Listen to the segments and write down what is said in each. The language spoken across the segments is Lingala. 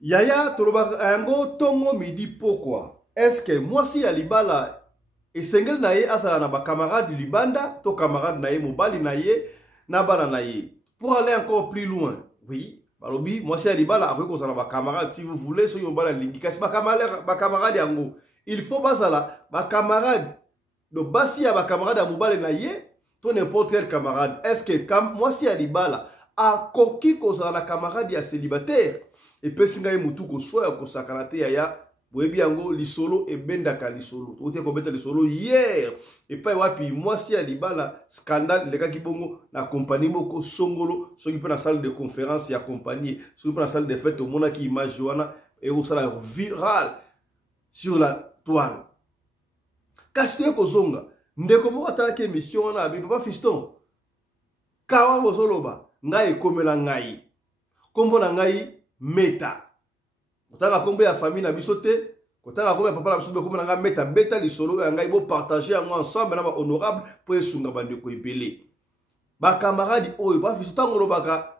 Yaya toloba yango tongo midi pourquoi est-ce que moi si ya libala esengel na ye asala na ba camarade libanda to camarade na ye mobali na ye na bana na ye pour aller encore plus loin oui balobi moi si ya libala après ko sala ba camarade si vous voulez so yobala lingi kasi ba camarade yango il faut basala ba camarade do basi ya ba camarade ya mobali na ye to n'importe quel camarade est-ce que moi si ya libala a koki ko sala camarade ya célibataire et pesinga ye mutu ko soya ko sakanate ya boyebi yango lisolo e bendaka lisolo ote ko beta lisolo hier et pas wapi moi si ya libala scandale le ki bongo na compagnie moko songolo soki pe na salle de conférence ya compagnie soki pe na salle de fête au mona ki image wana et au sala viral sur la toile kasi ko zonga ndeko moko ataka émission wana abi papa fiston kawa bozoloba ngai komela ngai kombo na ngai meta kotanga kombo ya famille na biso te kotanga kombo ya papa na biso kombo na ngai meta beta lisolo ya ngai bo partager yango ensemble na ba honorable po esunga bandeko ebele ba camarade oyo ba fiso tango lobaka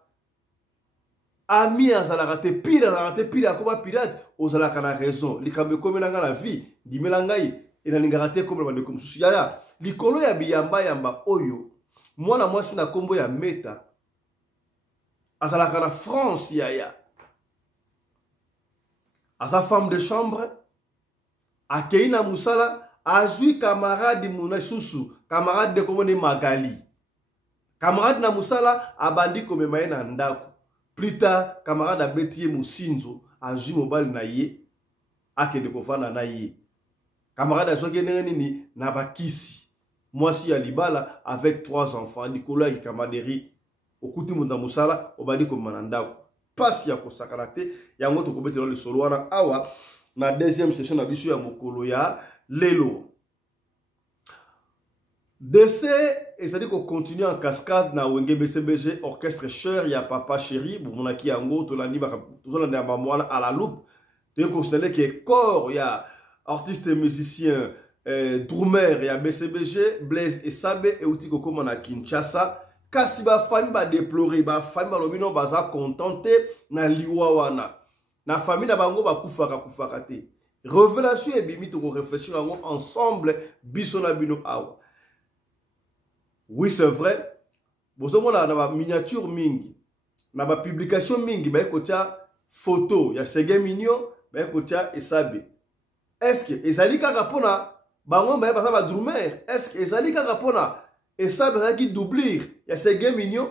ami azalaka te pire akoba pirate ozalaka na raison likambe komela ngai na vie dimela ngai enalingaka te kombo bandeko mosusu yaya likolo ya biyamba oyo mwana mwasi na kombo ya meta azalaka na France yaya à sa femme de chambre, à Keina Moussala, à Zui camarade Mouna Soussou, camarade de Komone Magali. Camarade na Moussala, à Bandi Komemaye na Ndako. Plus tard, camarade à Betie Moussinzo, à Zui Mobile Naye, à Kede Kofana Naye. Camarade à Zogeneni, Nabakisi. Moi, si à Libala, avec 3 enfants, Nicolas et Kamaderi, au Kouti Mouna Moussala, au Bandi Komanandako. Pasi ya kosakarate ya ngoto kobetela le solo wana awa na deuxième session na biso ya mokolo ya lelo DC ezali ko continuer en cascade na Wenge BCBG orchestre cher ya papa chéri bumonaki yango tolandi ba tozolanda ba mwana à la loupe de considérer que corps ya artiste musicien drummer ya BCBG Blaise et Sabé et uti ko koma na Kinshasa. Kasi ba fami ba déplorer ba fami ba lobino baza contenté na liwa wana na famille na bango ba kufaka te révélation et bimi to réfléchir ensemble biso na bino awa oui c'est vrai bozo mona na ba miniature mingi na ba publication mingi ba ekotia photo ya Sege Minyo ba ekotia Esabe est-ce que ezali kaka pona bango ba ba drummer est-ce que ezali kaka pona et ça, c'est qui doublir. Il y a ces gars mignons.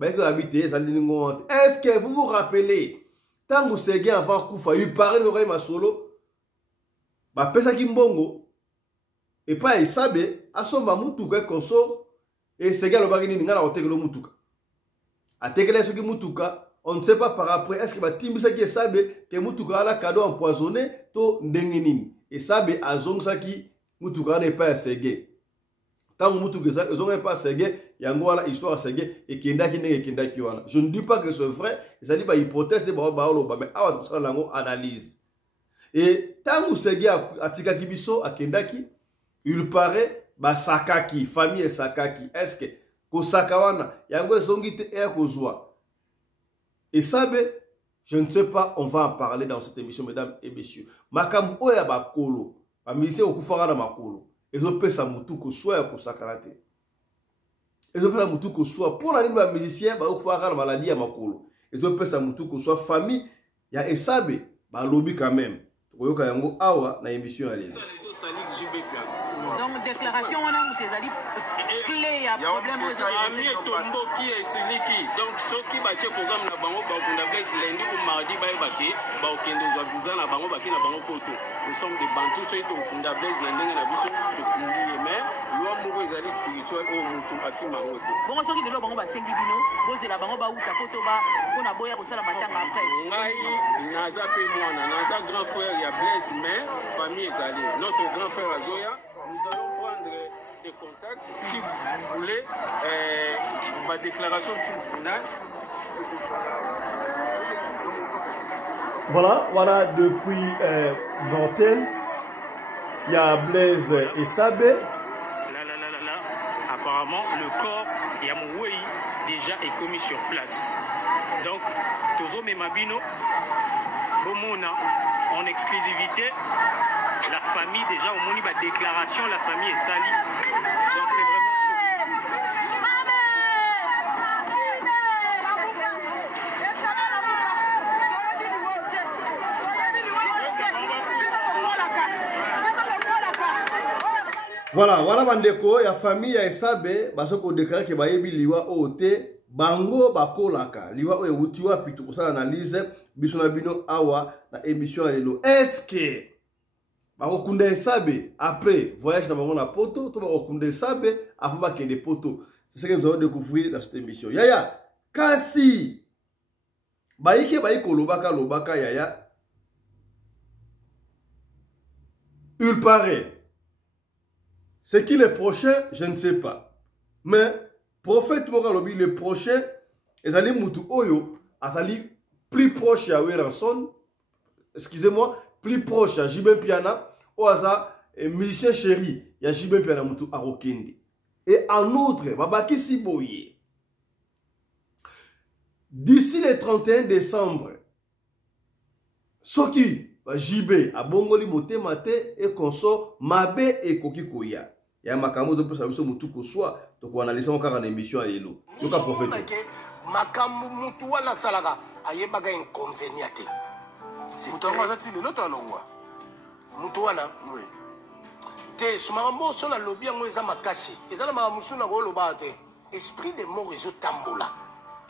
Est-ce que vous vous rappelez, tant que ces gars avant Koufa, il parlait de ma solo, bah, pesa kimbongo, et pas il savait, à son mamoutuka, consort, et ces gars le bagini n'a pas été le moutuka. A tekele ce qui moutuka, on ne sait pas par après, est-ce que va timisa qui savait que moutuka a la cadeau empoisonné, to ndengenin. Et savait à zong saki, moutuka n'est pas assez gay. Tant que mutu que ils ont pas Sege, yango wana histoire Sege et kendaki ndenge kendaki wana. Je ne dis pas que c'est vrai, ça dit ba hypothèse de ba oloba mais awa to sala lango analyse. Et tant que Sege atika kibiso akendaki, il paraît ba sakaki, famille sakaki. Est-ce que ko sakawana yango ezongite e kozwa. Et ça je ne sais pas, on va en parler dans cette émission mesdames et messieurs. Makamu oya ba kolo, ba mise okufara na makolo. Et je peux ça mutuko soit pour sakarate. Et je peux ça mutuko soit pour la ligne musicien ba okufara maladie à makolo. Et je peux ça mutuko soit famille ya Esabe ba lobby quand même. Toyoka yango awa na émission allez. Donc déclaration on a tes clé ya problème aux ami tombo qui est celui donc ceux qui battent programme na bango ba kunda place lundi ou mardi ba baki ba okendo za buza na bango baki na bango poto. Nous sommes des bantous ceux qui kunda place na ndenge na biso to kundi mais loi moko ezali spirituel au mutu akima ngote. Bon soki de lo bango ba sengi bino bozela bango ba uta poto ba pona boya ko sala matanga après. Ngai naza pe mwana naza grand frère ya Blaise mais famille ezali notre grand frère Azoya. Nous allons prendre des contacts si vous voulez ma déclaration sur finale. Voilà depuis Nantel, il y a Blaise et Sabé. Là. Apparemment, le corps Yamouei déjà est commis sur place. Donc, Tozo Memabino, Bomona, en exclusivité, la famille, déjà, au moni, déclaration, la famille est salie. Donc, c'est vraiment chaud. Voilà, voilà bandeko ya famille ya Esabe baso ko déclarer que bayebi liwa ote bango bakolaka liwa oyo utiwa pitu ko sala analyse biso na bino awa na émission ya lelo. Est-ce que bakokunda Esabe après voyage na bango na poto to bakokunda Esabe avant bakende poto? C'est ce que nous allons découvrir dans cette émission. Yaya kasi baike baiko lobaka yaya. Il paraît. C'est qui le prochain, je ne sais pas. Mais, prophète Moralobi, le prochain, Ezali Moutou Oyo, Azali plus proche à Weranson, excusez-moi, plus proche à Jibin Piana, Oaza, musicien chéri, il y a Jibin Piana Moutou Arokindi. Et en outre, Babaki Siboye, d'ici le 31 décembre, Soki, Jibé, à Bongoli Moté Mate et consort Mabe et Koki Koya. Il y a makambo de plus à vous mutu ko soit donc on analyse encore en émission à Yelo. Donc à prophète. Makambo mutu wana salaka ayebaga inconvénient. C'est mutu wana zati le l'autre longwa. Mutu wana oui. Te sumakambo so na lobby yango eza makasi. Ezala mamamusu na ko loba te. Esprit de mort ezo tambola.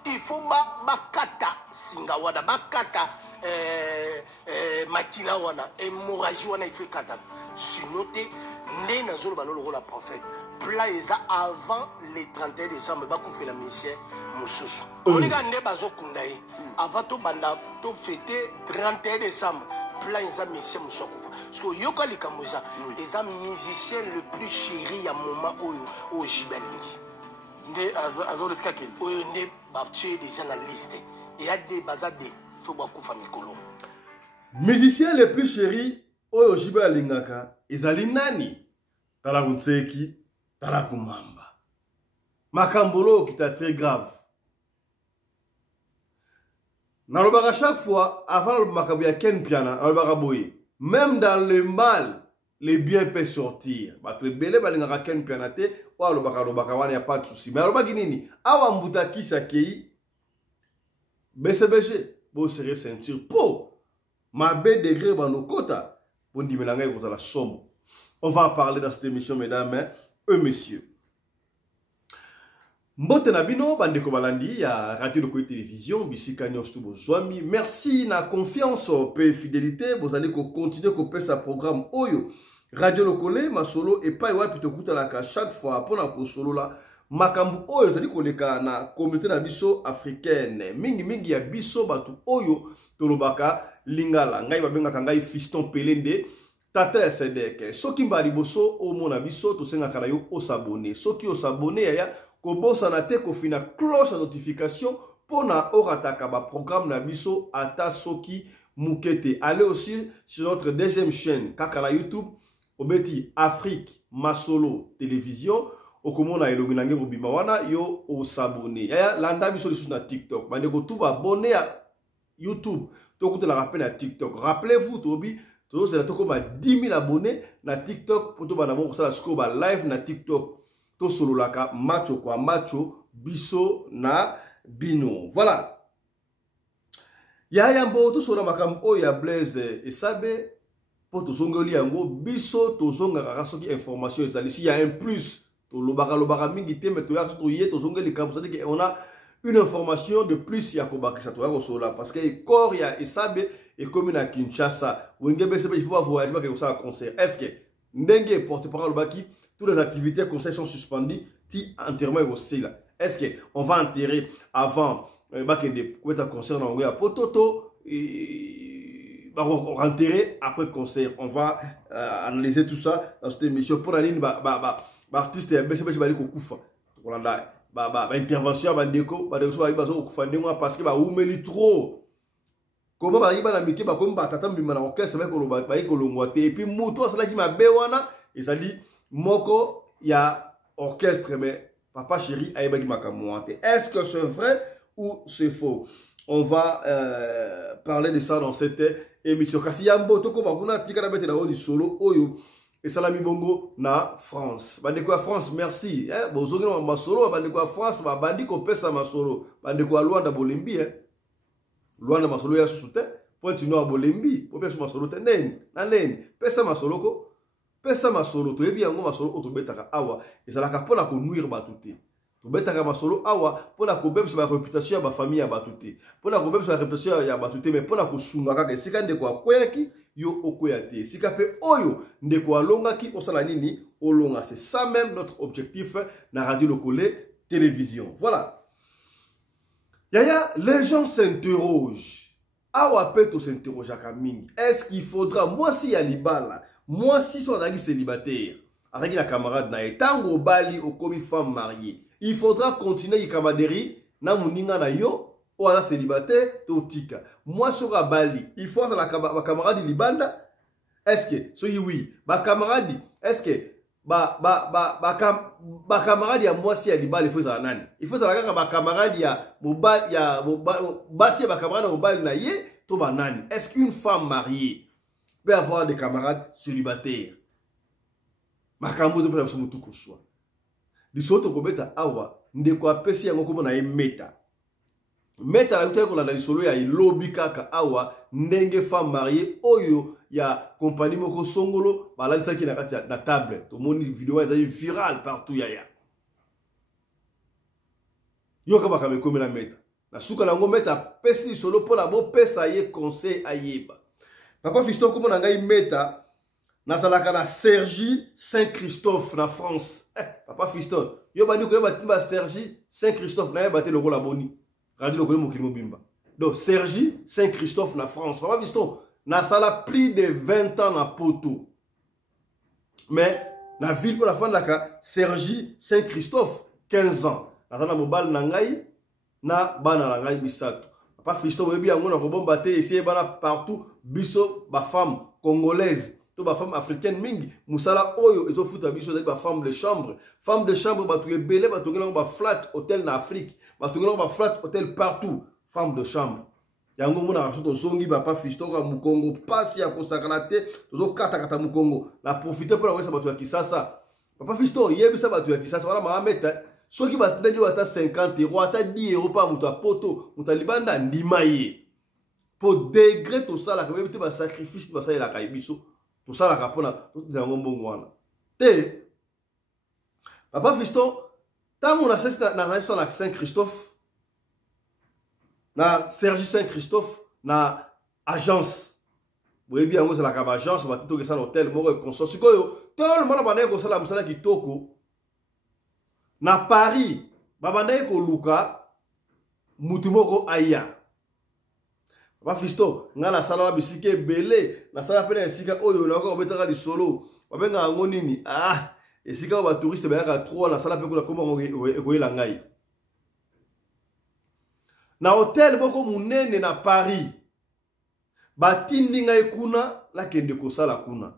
Il faut bakata singawada bakata makila wana hémorragie wana il faut kata. Sinon te né na zolo balolo la prophète. Pla eza avant le 31 décembre bakufa la mission mususu. On est gande bazo kundaye avant to banda to fêter 31 décembre. Pla eza mission mususu. Parce que yoka likamuza eza musicien le plus chéri ya moment au Jibalingi. Nde azo skakeli. Oyo nde bapche déjà na liste. Et y a des bazade faut bakufa mikolo. Musicien le plus chéri oyo Jiba Lingaka ezali nani? Tala kunseki, tala kumamba. Makambolo qui est très grave. Nalobaka chaque fois avant le makabu ya Ken Piana, nalobaka boye. Même dans le mal, les biens peuvent sortir. Parce que belé balingaka Ken Piana te, ou alobaka wana ya pas de souci. Mais alobaki nini? Awa mbuta kisa kei BCBG, bo serrer ceinture po. Ma bé degré banokota. On va en parler dans cette émission, mesdames et messieurs. Mbote Nabino, Bandeko Balandi, à Radio Lokoye Télévision, Bissika Nyostubo Zwami. Merci na confiance et fidélité. Vous allez continuer à couper sa programme Oyo. Radio Lokoye, ma solo, et pas ouais, plutôt que la chaque fois, pour la solo là. Makambu Oyo, vous allez koleka na communauté na biso africaine. Mingi ya biso, batu Oyo, Tolobaka. Lingala, ngai babenga kangai fiston pelende, tata ya sedeke. Soki mbali boso, o mona biso, to senga kanayo o s'abonner. Soki o s'abonner, yaya, ko bosa na te ko fina cloche à notification, pona orataka ba programme na biso, ata soki mukete. Allez aussi sur notre deuxième chaîne, kakala YouTube, obeti Afrique Masolo Télévision, okomona eloginange bobimawana, yo o s'abonner. Yaya, landa biso lisu na TikTok. Bande ko tout abonner à YouTube. Donc, la rappel à TikTok. Rappelez-vous, Tobi, c'est la toko 10 000 abonnés na TikTok. Pour tout le ça la live na TikTok. To solo laka macho kwa macho biso na bino. Voilà. Ya yambo to solo makam o ya Blaise Esabe pour to zongoli yango biso to zonga kaka soki information ezali si y a un plus to lobaka mingi te mais to ya to yé to zongeli ka ça dit qu'on a une information de plus ya kobaki sa toya kosola parce que corps ya Esabe et comme na Kinshasa wengebe il faut voyager pas que ça concert est-ce que ndenge porte-parole baki toutes les activités conseil sont suspendues ti enterrement aussi là est-ce que on va enterrer avant bakende ko ta concert na ngoya pototo et va enterrer après concert on va analyser tout ça dans cette émission pour la ligne artiste ya BCB bali ko kufa kolanda intervention bandeko parce que umeli trop comment ba yiba na mike ba comme batata mbima na orchestre avec koloba ba ikolongwa te et puis moto asala ki mabe wana ezali moko ya orchestre mais papa chéri ayeba ki makamwa te est-ce que c'est vrai ou c'est faux on va parler de ça dans cette émission. Kasi yambo toko bakuna tika na bete na odi solo oyo et salami bongo na France. Bande kwa France merci. Bozongi na masolo bande kwa France ba bandi ko pesa masolo. Bande kwa Luanda Bolembi Luanda masolo ya soute. Point no Bolembi. Po pesa masolo tenen. Na neni. Pesa masolo ko. Pesa masolo to yebi yango masolo otobetaka awa. Ezalaka pona ko nuire batuté. Tobetaka masolo awa pona ko bebisa ba réputation ya ba famille ya batuté. Pona ko bebisa ba réputation ya batuté mais pona ko sunga kaka esika ndeko akweki yo okoyate. Sika pe oyo ndeko alonga ki osala nini olonga. C'est ça même notre objectif na Radio Lokole télévision. Voilà. Yaya, les gens s'interrogent. Awa peto s'interroge à Kaming. Est-ce qu'il faudra moi si ya libala, moi si son agui célibataire, avec la camarade na etango bali au komi femme mariée. Il faudra continuer y camaderie na muninga na yo ou à célibataire to tika. Moi sur la bali, il faut la camarade libanda. Est-ce que soy oui, ba camarade, est-ce que ba camarade ya moi si ya libala il faut ça nani. Il faut ça la ba camarade ya mobile ya basi ba camarade mobile na ye to ba nani. Est-ce qu'une femme mariée peut avoir des camarades célibataires? Makambo de pour mutu ko swa. Disoto ko beta awa ndeko apesi yango ko na meta. Meta la uteko la lisolo ya ilobi kaka awa ndenge femme mariée oyo ya compagnie moko songolo bala saki na kati na table. To moni vidéo est virale partout yaya. Yo ka bakame komi na meta. Na suka na ngo meta pesi lisolo pona bo pesa ye conseil ayeba. Papa Fiston ko na ngai meta Nazalaka na Sergi Saint-Christophe na France. Papa Fiston. Yo bandi ko yeba Sergi Saint-Christophe na yeba te logo la boni. Radio Lokole mokili mobimba. Donc Sergi Saint-Christophe na France. Papa Fiston. Na sala plus de 20 ans na poto. Mais na ville pour la fin de Sergi Saint-Christophe 15 ans. Na sala mobile na ngai na bana na ngai bisato. Papa Fiston webi yango na ko bomba te essayer bana partout biso ba femme congolaise. Ba femme africaine mingi musala oyo ezo futa biso avec ba femme de chambre ba tu belé ba tongela ba flat hôtel na Afrique ba tongela ba flat hôtel partout femme de chambre yango mona rasoto zongi ba pa Fiston ka mukongo pasi ya kosakana te tozo kata mukongo na profiter pour wesa ba tu ya kisasa papa Fiston yebisa ba tu ya kisasa wala ma meta soki ba tendeli ata 50 euros ata 10 euros pa mutu poto mutalibanda ndima ye pour degré to sala ka bebite ba sacrifice ba sala ka biso. Tout ça, la rapona, tout ça, on bon te, Papa Fiston, tant on a cessé na Saint-Christophe, na Sergi Saint-Christophe, na agence. Vous voyez bien, c'est la agence, on va tout ça l'hôtel, moi, consort. Tout le monde a dit que c'est la moussala qui toko. Na Paris, babanaye ko luka, mutumoko aya. Papa Fiston, nga na sala bisike belé, na sala pena esika oyo na ko betaka di solo. Babenga ngo nini? Ah, esika ba touriste ba ka 3 na sala pe ko la koma ko ela ngai. Na hôtel boko munene na Paris. Batindi ngai kuna la kende ko sala kuna.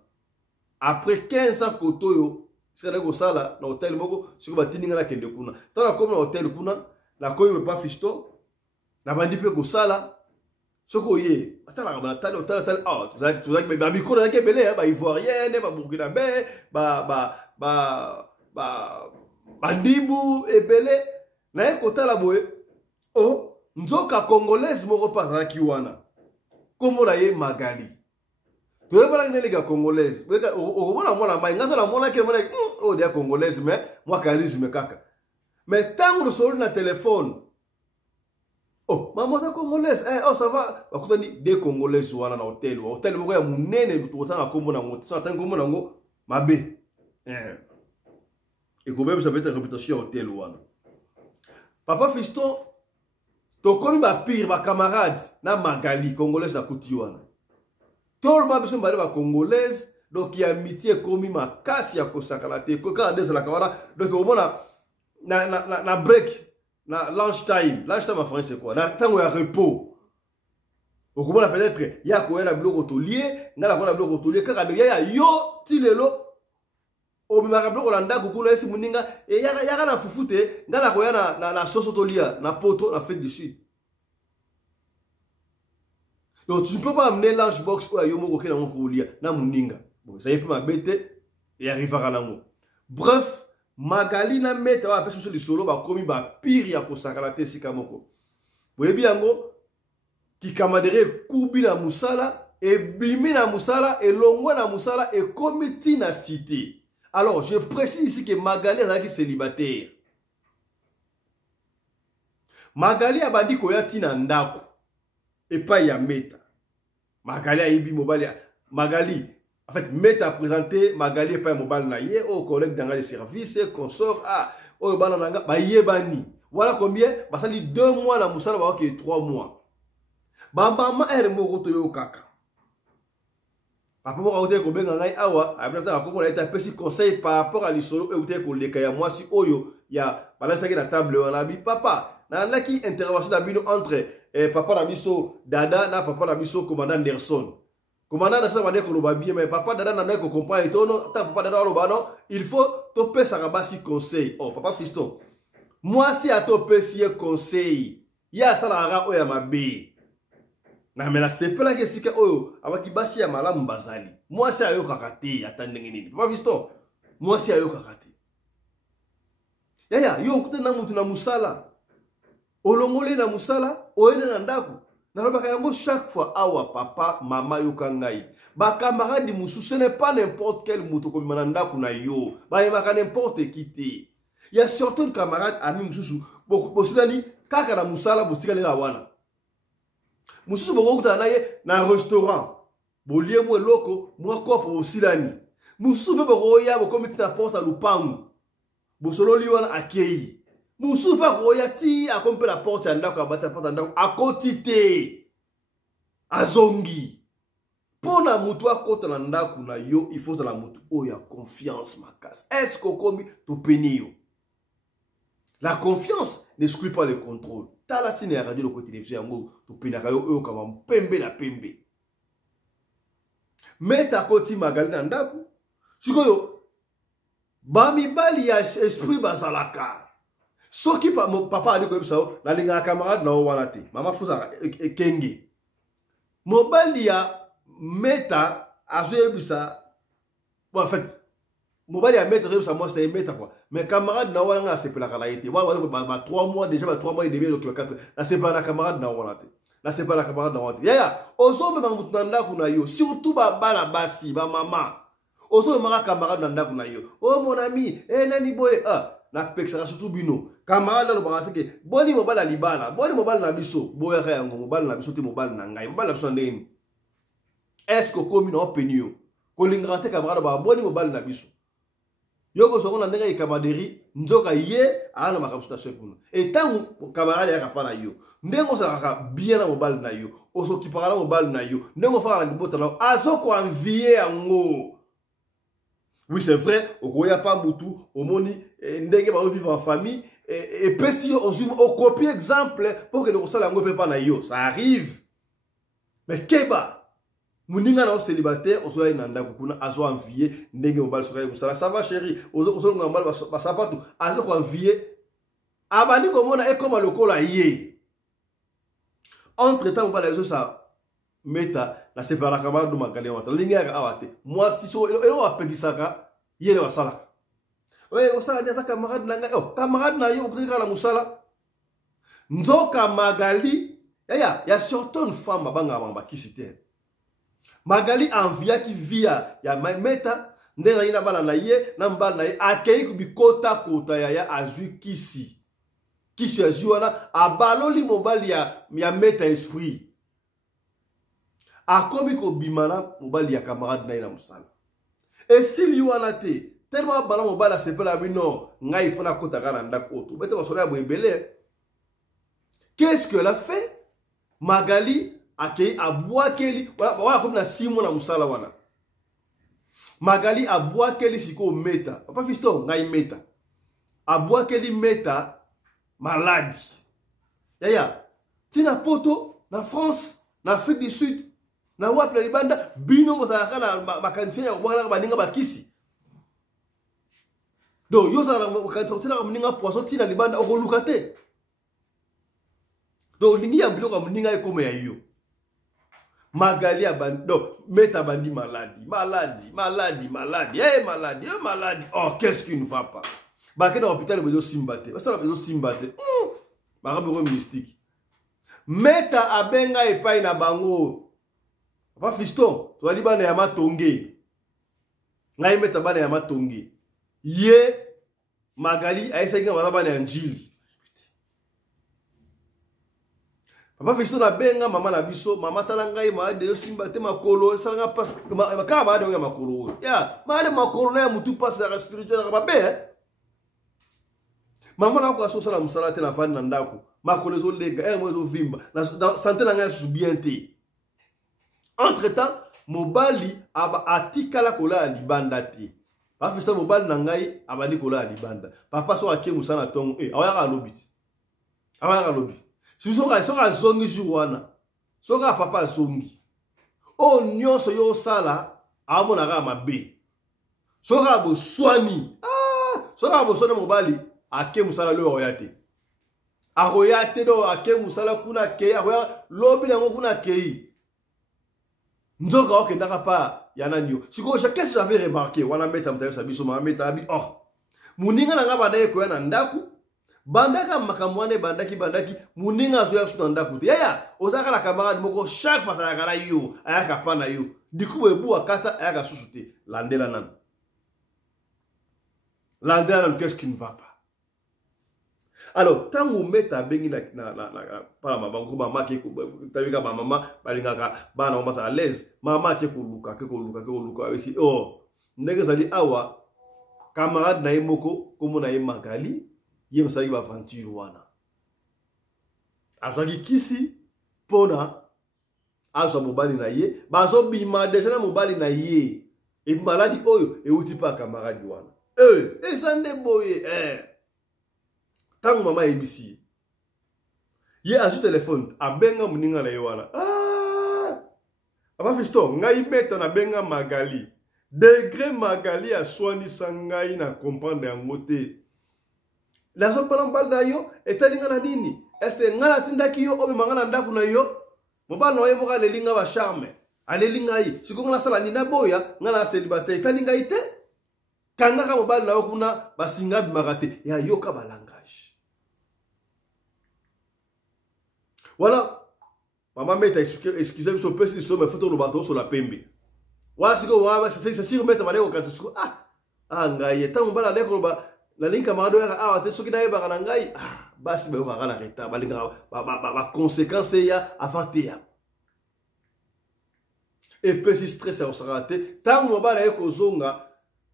Après 15 ans kotoyo, sika ko sala na hôtel boko, siko batindi ngai la kende kuna. Tala comme na hôtel kuna, la koyo Papa Fiston, na bandi pe ko sala. Soko ye, atala ba tala ah, tu sais ba micro na ke belé ba ivoirienne, ba burkinabé, ba ndibu e belé, na ko tala boye. Oh, nzoka congolaise moko pa ki wana. Komo na ye Magali. To ye bala ne les congolaise. O mona mona mai, ngazo la mona ke mona oh dia congolaise mais moi charisme kaka. Mais tango de solo na téléphone. Oh, maman est congolaise. Eh, oh, ça va. Bah, des congolaises wana na hôtel. Hôtel, moko ya munene, autant à kombo na ngo. Ça attend kombo na ngo. Mabe. Et quand même, ça peut être réputation hôtel wana. Papa Fiston, to komi ba pire, ba camarade, na Magali, congolaise na kuti wana. Tout le monde besoin ba congolaise, donc il y a amitié komi ma kasi ya kosakana te. Koka des la kawana. Donc au moins na break. Na lunch time en français c'est quoi? Na temps où il y a repos. Au comment peut-être ya ko na biloko tolier, na la ko na biloko tolier kaka de ya yo tilelo. O mi marablo ko landa ko kula esi muninga e ya na fufute, na la ko ya na soso tolia, na poto na fête du sud. Donc tu ne peux pas amener lunchbox ou à yomo koke na mokolia na muninga. Bon, ça y est peut m'abete et arrivera na mo. Bref, Magali na meta wa pesa sur le solo ba komi ba pire ya kosakala te sika moko. Boyebi yango ki kamadere kubi na musala et bimi na musala et longwa na musala et komiti na cité. Alors, je précise ici que Magali est célibataire. Magali a bandi koya tina ndako. Et pas ya meta. Magali a ibi mobile. Magali, en fait, meta a présenté Magali et pas mobile na ye, au collègue dans les services, consort, au banananga, ba ye bani. Voilà combien? Bah ça dit 2 mois na musala, bah ok, 3 mois. Bah maman est moroto yo kaka. Papa mo raote ko benga ngai awa, abata ko na eta pesi conseil par rapport à l'isolo et outé ko leka ya moi si oyo ya balasa ki na table wana bi papa. Na naki intervention na bino entre papa na biso dada na papa na biso commandant Anderson. Commandant Anderson va dire ko loba bien mais papa dada na ko comprendre et non ta papa dada loba non, il faut to pesa rabasi conseil. Oh papa fiston. Moi si a to pesi conseil, ya sala ra oya mabe. Na mena sepela ke sika oyo abaki basi ya malamu bazali. Moi si ayo kakate atandenge nini. Papa visto. Moi si ayo kakate. Yaya yo okute na mutu na musala. Olongole na musala, oene na ndako. Na lobaka yango chaque fois awa papa mama yo kangai. Ba camarade musu ce n'est pas n'importe quel mutu ko na ndako na yo. Ba yemaka n'importe qui te. Il y a certains camarades amis mususu bosilani kaka na musala botikale na wana. Mususu bokuta naye na restaurant. Bolie mo loko, mo kopo osilani. Mususu be boya bokomiti na porta lupangu. Bosolo liwana akei. Mususu ba koya ti akompe la porte ya ndako abata porte ndako akotite. Azongi. Pona mutu akota na ndako na yo, il faut la mutu oya confiance makasi. Est-ce que komi to penio? La confiance n'exclut pas le contrôle. Tala sine ya radio loko télévision yango to penaka yo oyo kama pembe na pembe. Meta koti Magali na ndako. Sikoyo bami bali ya esprit bazalaka. Soki papa ani ko ebisa na linga camarade na wana te. Mama fuza kenge. Mobali ya meta azo ebisa. Bon en fait mobali ya meta ebisa moi c'était meta quoi. Mais camarade na wana se pelaka la été. Wa 3 mois déjà 3 mois et demi donc 4. Na se pas la camarade na wana te. Na se pas la camarade na wana te. Ya ozo me mutanda kuna yo surtout ba bana basi ba mama. Ozo me mara camarade na ndako na yo. Oh mon ami, nani boy na peksa surtout bino. Camarade lo ba teke boni mobali libala. Boni mobali na biso. Boya ka yango mobali na biso te mobali na ngai. Mobali na biso ndeni. Est-ce que comme no penio ko lingrate camarade ba boni mobali na biso. Yoko soko na ndenge ikamaderi nzoka ye ana makabusta sekuna. Et tant camarade ya kapana yo. Ndengo sala bien na mobile na yo. Oso kipara na mobile na yo. Ndengo fara na bota na azoko envier yango. Oui, c'est vrai, okoya pa mutu, omoni ndenge ba vivre en famille et pesi au copie exemple pour que le sala yango pe pa na yo. Ça arrive. Mais keba Muninga na célibataire, on soit nanda kuna azo envier ndenge mobile soka musala ça va chérie ozo ngambala ba sapatu azo ko envier abani komona e koma lokola ye entre temps mobile azo ça meta na separa camarade Magali wata linga ka awate moi si so elo apekisaka yele wasala we osala ndia camarade nanga camarade na yo okika la musala nzoka Magali ya certaines femmes banga bamba kisite Magali envia qui via ya meta ndera ina bala na ye na mbala na ye akei kubikota kota ya azui kisi azuana abaloli mobali ya meta esprit akomi ko bimana mobali ya camarade na ina musala et s'il y en a te tellement bala mobali sepela bino ngai fona kota kana ndako oto bete basola ya boebele. Qu'est-ce qu'elle a fait? Magali akei abwakeli wala comme na 6 mois na musala wana. Magali abwakeli siko meta. Papa fisto ngai meta. Abwakeli meta malade. Yaya. Tina poto na France, na Afrique du Sud, na wap na libanda bino mosaka na makanisi ya bwala baninga bakisi. Do yo sa na makanisi tina baninga poisson tina libanda okolukate. Do lingi ya biloko baninga ekome ya yo. Magali abandi, non, Meta bandi maladie. Oh, qu'est-ce qui ne va pas? Baké dans l'hôpital, il y a Simbate. Ça, il y a Simbate. Barabureau mystique. Meta abenga epai na bango. Papa fiston, tu vas dire bana ya matonge. Ngai Meta bana ya matonge. Ye Magali aïsaki na bana ya njili. Papa fiston na benga mama na biso, mama talangai ma de Simbate makolo, salanga pas ka ba de makolo. Ya, ma de makolo na mutu pas la spirituel ba be. Mama na ko asosa na musala te na fani na ndako. Makolo zo lega, zo vimba. Na santé na ngai subiente. Entre-temps, mobali aba atikala kola libanda te. Papa fiston mobali na ngai abandi kola libanda. Papa so ake musana tongo, awaka lobi. Awaka lobi. Si soka zongi juwana. Soka papa zongi. O nyonso yo sala amona ga mabe. Soka bo swani. Soka bo swani mobali ake musala lo oyate. Aroyate do ake musala kuna ke aroya lobi na kuna ke. Nzoka okendaka pa yana nyo. Siko qu'est-ce que j'avais remarqué wana Meta mtayo sabiso ma Meta abi muninga na ngaba na ko yana ndaku. Bandaka makamwane bandaki muninga zo ya su ndaku te. Yaya ozaka la camarade moko chaque fois ça kala yo ayaka pana yo. Diku ebu akata ayaka susute landela nan. Landela nan qu'est-ce qui ne va pas? Alors, tant qu'on met à bengi na pas maman, maman qui tabika maman, balingaka, bana maman à l'aise, maman qui luka, aussi. Oh, nègre ça dit awa, camarade na imoko, comme on a Magali, yem sa iba aventure wana. Azaki kisi, pona, azo mobali na ye, bazo bima déjà na mobali na ye, et maladi oyo, et outi pa camarade wana. Sande boye, Tant maman ebisi. Ye ajoute téléphone a benga muninga na yowana. Aba fiston ngai Meta na benga Magali. Degré Magali a soigné sangai na comprendre yango te. La so parambal na yo etalinga na nini? Est-ce ngana tindaki yo obe mangana ndaku na yo? Mobana oye moka lelinga ba charme. Alelinga yi. Siko na sala ni na boya ngana célibataire etalinga ite? Kanga ka mobali na yo kuna basinga bimakate ya yoka balangage. Voilà. Maman Meta excusez-moi sur petit sur mes photos le bateau sur la pembe. Voilà c'est que c'est si Meta va aller quand ngai tant mbala leko ba la linka mado ya te soki na yeba kana ngai basi ba yo kana reta ba linga ba conséquence ya avanté ya. Et petit stress au sarate tant mbala eko zonga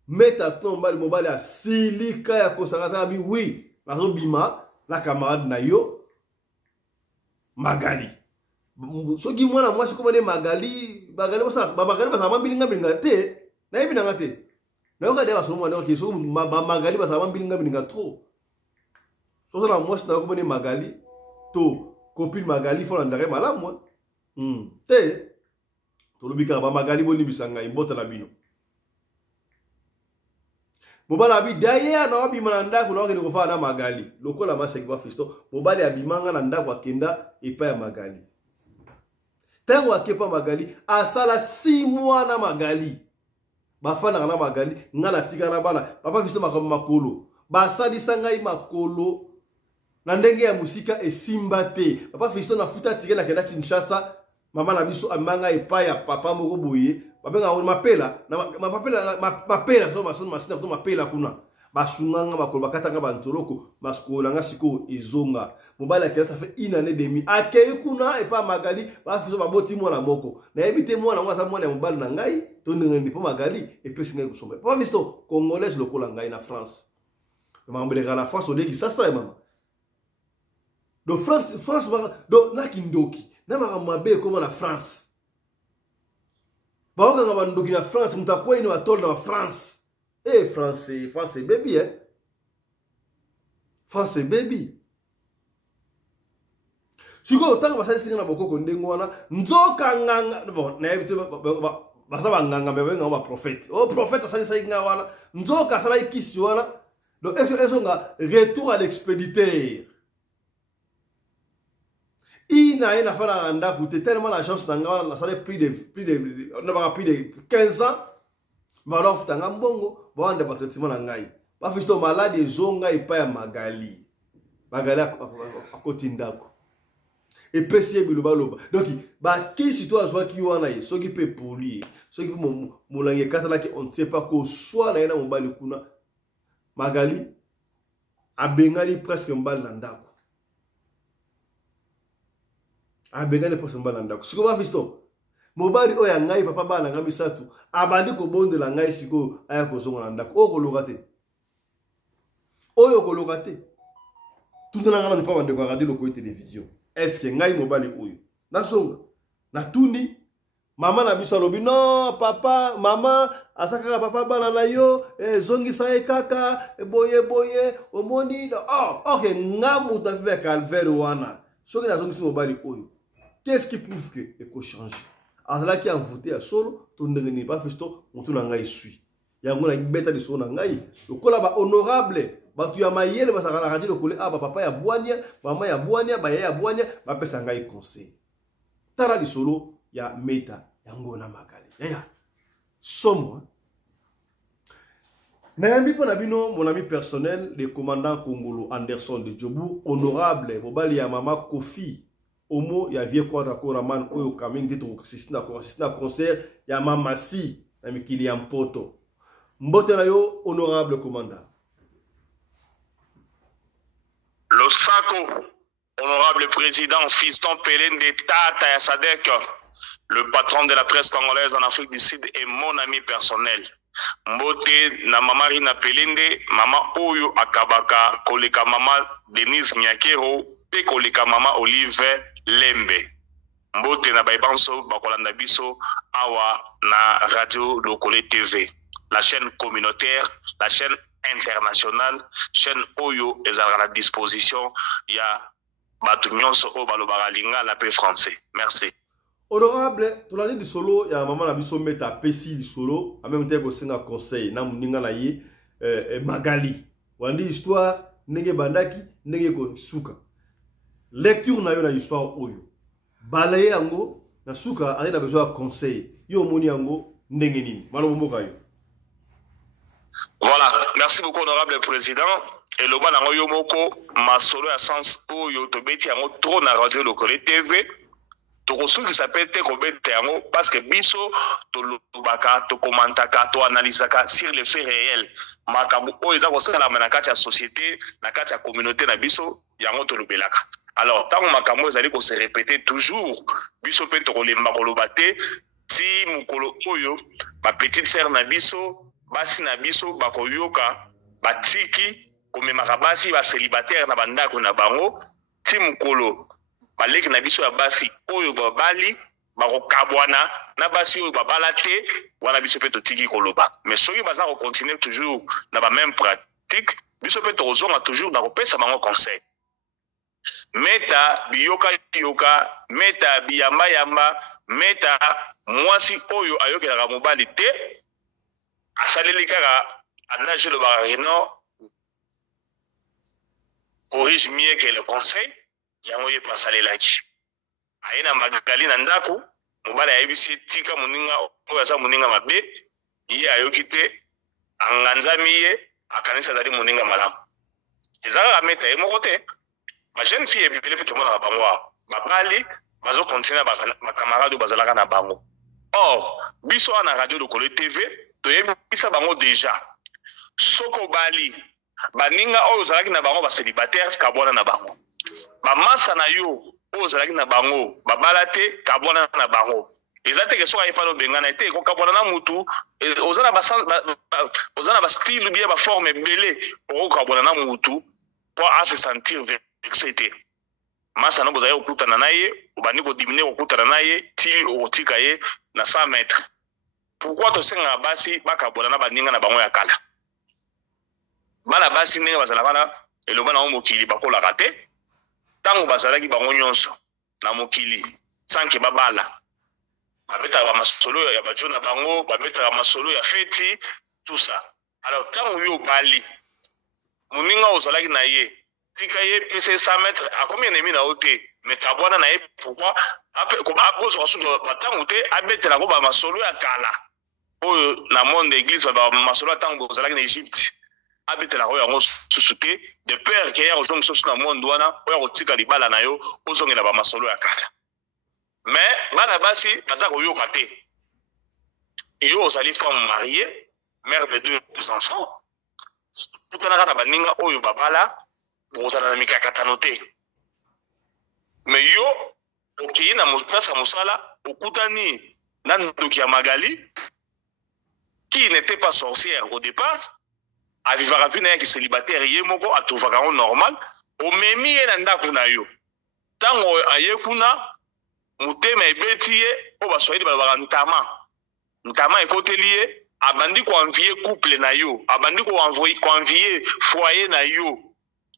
Meta tomba le mobile a silika ya ko sarata bi oui na zo bima la camarade na yo Magali. Soki mwana mwasi komane Magali osa Magali basa bilinga te. Na yebi nanga te. Na yoka dewa somo na ki so Magali basa bilinga trop. So na mwasi na komane Magali to copine Magali fo ndare malamu. Te. To lobika ba Magali boni bisanga imbota na bino. Mobala abi daya na obi mananda ko no ko fa na Magali. Lokola maseki ba fisto, mobali abimanga na ndako akenda epa ya Magali. Tango akepa Magali, asala 6 mois na Magali. Bafana na Magali, ngala tika na bana. Papa fisto makolo. Basali sangai makolo. Na ndenge ya musika esimbate. Papa fisto na futa tika na kenda Kinshasa, mama na biso amanga epa ya papa moko boye. Babenga on mapela so bason masina to mapela kuna basunganga makolo bakatanga bantoloko maskola nga siko ezonga mobala kelasa fait 1 année et demie akei kuna et pas Magali ba fiso baboti mwana moko na ebite mwana ngwa sa mwana mobala na ngai to ndenge po Magali et puis ngai kusomba pas visto congolaise lokola ngai na France mambreka na France odeki sasa mama do France do nakindoki na mabe comme na France. Bah on va nous France, nous avons une atole dans France. France baby France baby. Si go tant que ça c'est na boko kondengo wana nzoka nganga bon na ebite basaba nganga bebe ngamba prophète. Oh prophète ça c'est nganga wana nzoka ça la ikisi wana. Donc est-ce nga retour à l'expéditeur. Il n'a rien à faire à Ndakouté, tellement la chance n'a ça plus de 15 ans. Va alors faire un bongo, va en débattre traitement en ngai. Va faire ce malade et zonga et pas à Magali. Magali à côté d'Ako. Et PC biloba loba. Donc, bah qui si toi soit qui wana yi, so qui peut pour lui, so qui mon langue katala qui on ne sait pas quoi soit na ina mbali kuna. Magali a bengali presque mbali ndako. Abengane pour sembala ndako. Siko ba fisto. Mobali oya ngai papa bana ngami satu. Abandi ko bonde la ngai siko aya ko zonga ndako. O ko lokate. Oyo ko lokate. Tout na ngana pas bande ko regarder le côté télévision. Est-ce que ngai mobali oyo? Na songa. Na tuni mama na biso lobi non papa mama asaka papa bana na yo zongi sa e kaka boye omoni oh OK ngamu ta fait calvaire wana. Soki na zongi mobali oyo. Qu'est-ce qui prouve que il change? Alors là qui a voté à solo, ton ne pas fait on tout ngai suit. Ya ngona beta de son ngai. Le kola ba honorable, ba tu ya mayele ba saka na radio le kole ah ba papa ya boania, mama ya boania, ba ya boania, ba pesa ngai conseil. Tara di solo ya meta ya ngona makale. Ya. Somo. Nayambi ko na bino mon ami personnel le commandant Kongolo Anderson de Djobu honorable mobali ya mama Kofi Omo ya vie kwa rakora man oyo kaming dito consistent concert ya mama si na mikili ya mpoto mbote na yo honorable commandant Losako honorable président fiston Pelende de Tata ya Sadek le patron de la presse congolaise en Afrique du Sud et mon ami personnel mbote na mama Rina Pelende mama oyo akabaka koleka mama Denise Nyakero pe koleka mama Olive Lembe mbote na baibanso bakolanda biso awa na radio Lokole TV la chaîne communautaire la chaîne internationale chaîne oyo ezalaka na disposition ya batu nyonso o balobaka lingala pe français merci honorable tolandi di solo ya mama na biso meta pesi di solo en même temps ko senga conseil na muninga na ye Magali wandi histoire ndenge bandaki ndenge ko suka lecture na yo na histoire oyo balaye yango na suka ali na besoin de conseil yo moni yango ndenge nini malo mboka yo. Voilà, merci beaucoup honorable président et le bana yo moko masolo ya sens oyo to beti yango trop na radio Lokole TV to suki s'appelle te ko beti yango parce que biso to lobaka to commentaka to analysaka sur les faits réels makambo oyo za ko sala na kati ya société na kati ya communauté na biso yango to lobelaka. Alors, tant que makambo ezali ko se répéter toujours, biso pe to kolemba koloba te si mukolo oyo ba petite sœur na biso, basi na biso bakoyoka batiki komemaka basi ba célibataire na bandako na bango, si mukolo baleki na biso ya basi oyo babali bakokabwana na basi oyo babala te wana biso pe to tiki koloba. Mais soki baza ko continuer toujours na ba même pratique, biso pe to kozonga toujours na kopesa bango conseil. Meta biyoka yoka, meta biyamba yamba, meta mwasi oyo ayokelaka mobali te, asaleli kaka anage le barino, corrige mieux que le conseil, yango ye pasalelaki. Aina Magali na ndako, mobali ayebisi tika muninga oyo asa muninga mabe, ye ayoki te, anganzami ye, akanisa zali muninga malamu. Ezaka meta ye moko te. Ma jeune fille est venue pour moi na bango. Babali, bazo continuer ma camarade bazalaka na bango. Or, biso na radio Lokole TV, to yebisa bango déjà. Soko bali, baninga oyo zalaki na bango ba célibataire kabwana na bango. Ba masa na yo oyo zalaki na bango, babala te kabwana na bango. Ezate ke soka epalo bengana te ko kabwana na mutu, ozana ba style bien ba forme belé, o kabwana na mutu pour se sentir etc. Masa no bozayo okutana naye, obandi ko diminuer okutana naye, ti otika ye na 100 mètres. Pourquoi to senga basi bakabona na baninga na bango ya kala? Bala basi ninga bazala bana eloba na mokili bakola kate. Tango bazala ki bango nyonso na mokili sanke babala. Babeta ba masolo ya bajona bango, babeta ba masolo ya feti, tout ça. Alors tango yo bali muninga ozalaki na ye tika ye pese 100 mètres a combien de mina ote mais tabwana na ye pourquoi aposo basusu batango te abetela ko bamasolo ya kala oyo na monde église bamasolo ya ntango bozalaki na Egypte abetela ko yango susu te de peur ke ya kozonga susu na monde wana oya kotika libala na yo ozongela bamasolo ya kala mais ngana basi baza koyoka te yo ozali femme mariée mère de 2 enfants putanaka na baninga oyo babala bozala na mikakatano te mais yo okei na place ya mosala okutani na ndoki ya Magali qui n'était pas sorcière au départ avivaka vi na yaki célibataire ye moko atuvaka ngo normal omemi ye na ndako na yo ntango aye kuna motema ebeti ye oyo baswahili balobaka ntama ekoteli ye abandi koanvie couple na yo abandi koanvie foyer na yo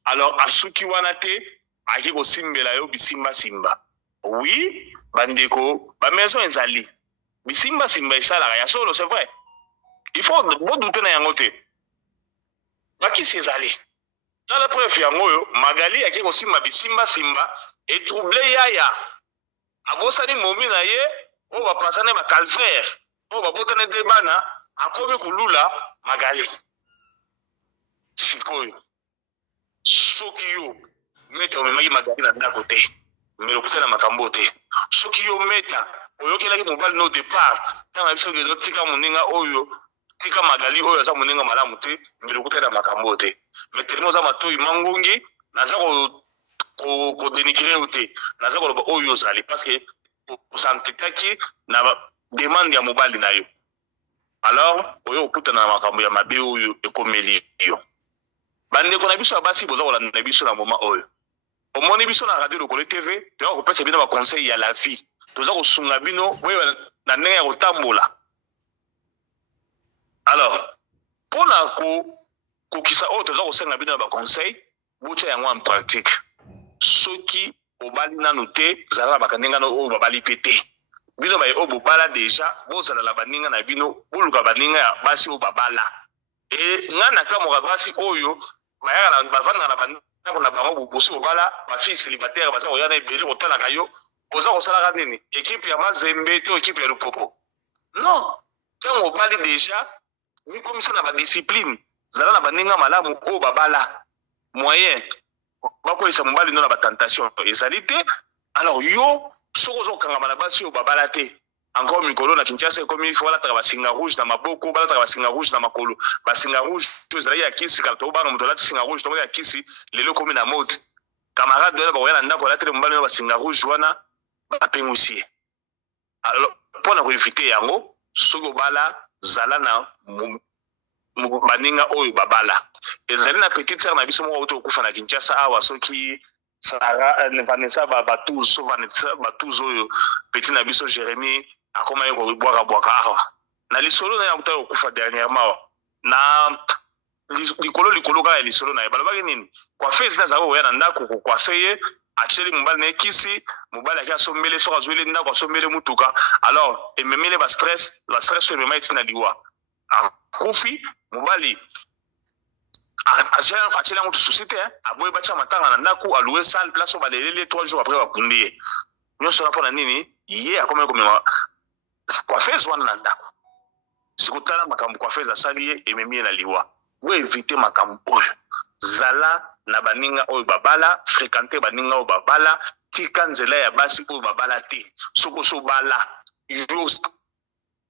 alors asuki wana te aki kosimbela yo bisimbasimba oui bandeko bamaison ezali bisimbasimba esalaka ya solo c'est vrai il faut bodute na yango te bakisi ezali tala preuve yango oyo Magali aki kosimba bisimbasimba etrouble yaya abosani momi na ye oyo bapasane bacalvaire oyo babotane te bana akomi kolula Magali sikoyo soki yo meta omemaki Magali na ndako te mais okuta na makambo te soki yo meta oyokelaki mobali no départ ntango biso kezo tika moninga oyo tika Magali oyo aza moninga malamu te mais okuta na makambo te mais tellement za matoyi mangongi naza ko dénigrer yo te naza koloba oyo ozali parce que osantetaki na demande ya mobali na yo alors oyo okuta na makambo ya mabe oyo ekomeli yo bandeko na biso basi boza kolanda biso na moment oyo omoni biso na radio Lokolo TV toza kopesa bino baconseil ya la vie toza kosunga bino boye na ndenge ya kotambola alors mpona kokisa oyo toza kosenga bino na baconseil botya yango en pratique soki obali nanu te zala na bakandenga oyo babali pe te bino baye oyo bobala deja bozala na baninga na bino boluka baninga ya basi oyo babala e nga na kamoka basi oyo bayaka bavandaka na bandako na bango bosi bobala bafille célibataire baza koya na ebele kotalaka yo oza kosalaka nini ekipe ya Mazembe to ekipe ya Lupopo non ntango obali deja mikomisa na badiscipline zala na baninga malamu oyo babala moyen bakoyesa mobali no na batentation ezali te alors yo soko ozokangama na basi oyo babala te encore mikolo na Kinshasa ekomi ifo balataka basinga rouge na maboko balataka basinga rouge na makolo basinga rouge ezalaki ya kisi kala tobanga moto alati singa rouge tomoni ya kisi lelo ekomi na mode camarade oyo bakoya na ndako alatele mobali no basinga rouge wana bapengwisi ye alors mpona koevite yango soki obala zala na baninga oyo babala ezali na petite sœur na biso moko auto okufa na Kinshasa awa soki Vanessa Batuz so Vanessa Batuz oyo petit na biso Jérémy akoma ye kobwaka awa na lisolo na ya kuta okufa dernièrement na likolo kaka ya lisolo na ye balobaki nini coiffé ezina zaka koya na ndako kocoiffe ye acheli mobali na ye kisi mobali aki asombele soki azweli ndako asombele mutuka alors ememele bastress oyo emema eti na liwa akufi mobali acheli yango to souci te aboye batya matanga na ndako aloué salle place oyo baleleli 3 jours après bakundi ye nyonso na mpona nini ye akomaki komema coiffeuse wana na ndako sikotala makambo coiffeuse asali ye ememi ye na liwa bo evite makambo oyo zala na baninga oyo babala fréquente baninga oyo babala tika nzela ya basi oyo babala te soko so bala yo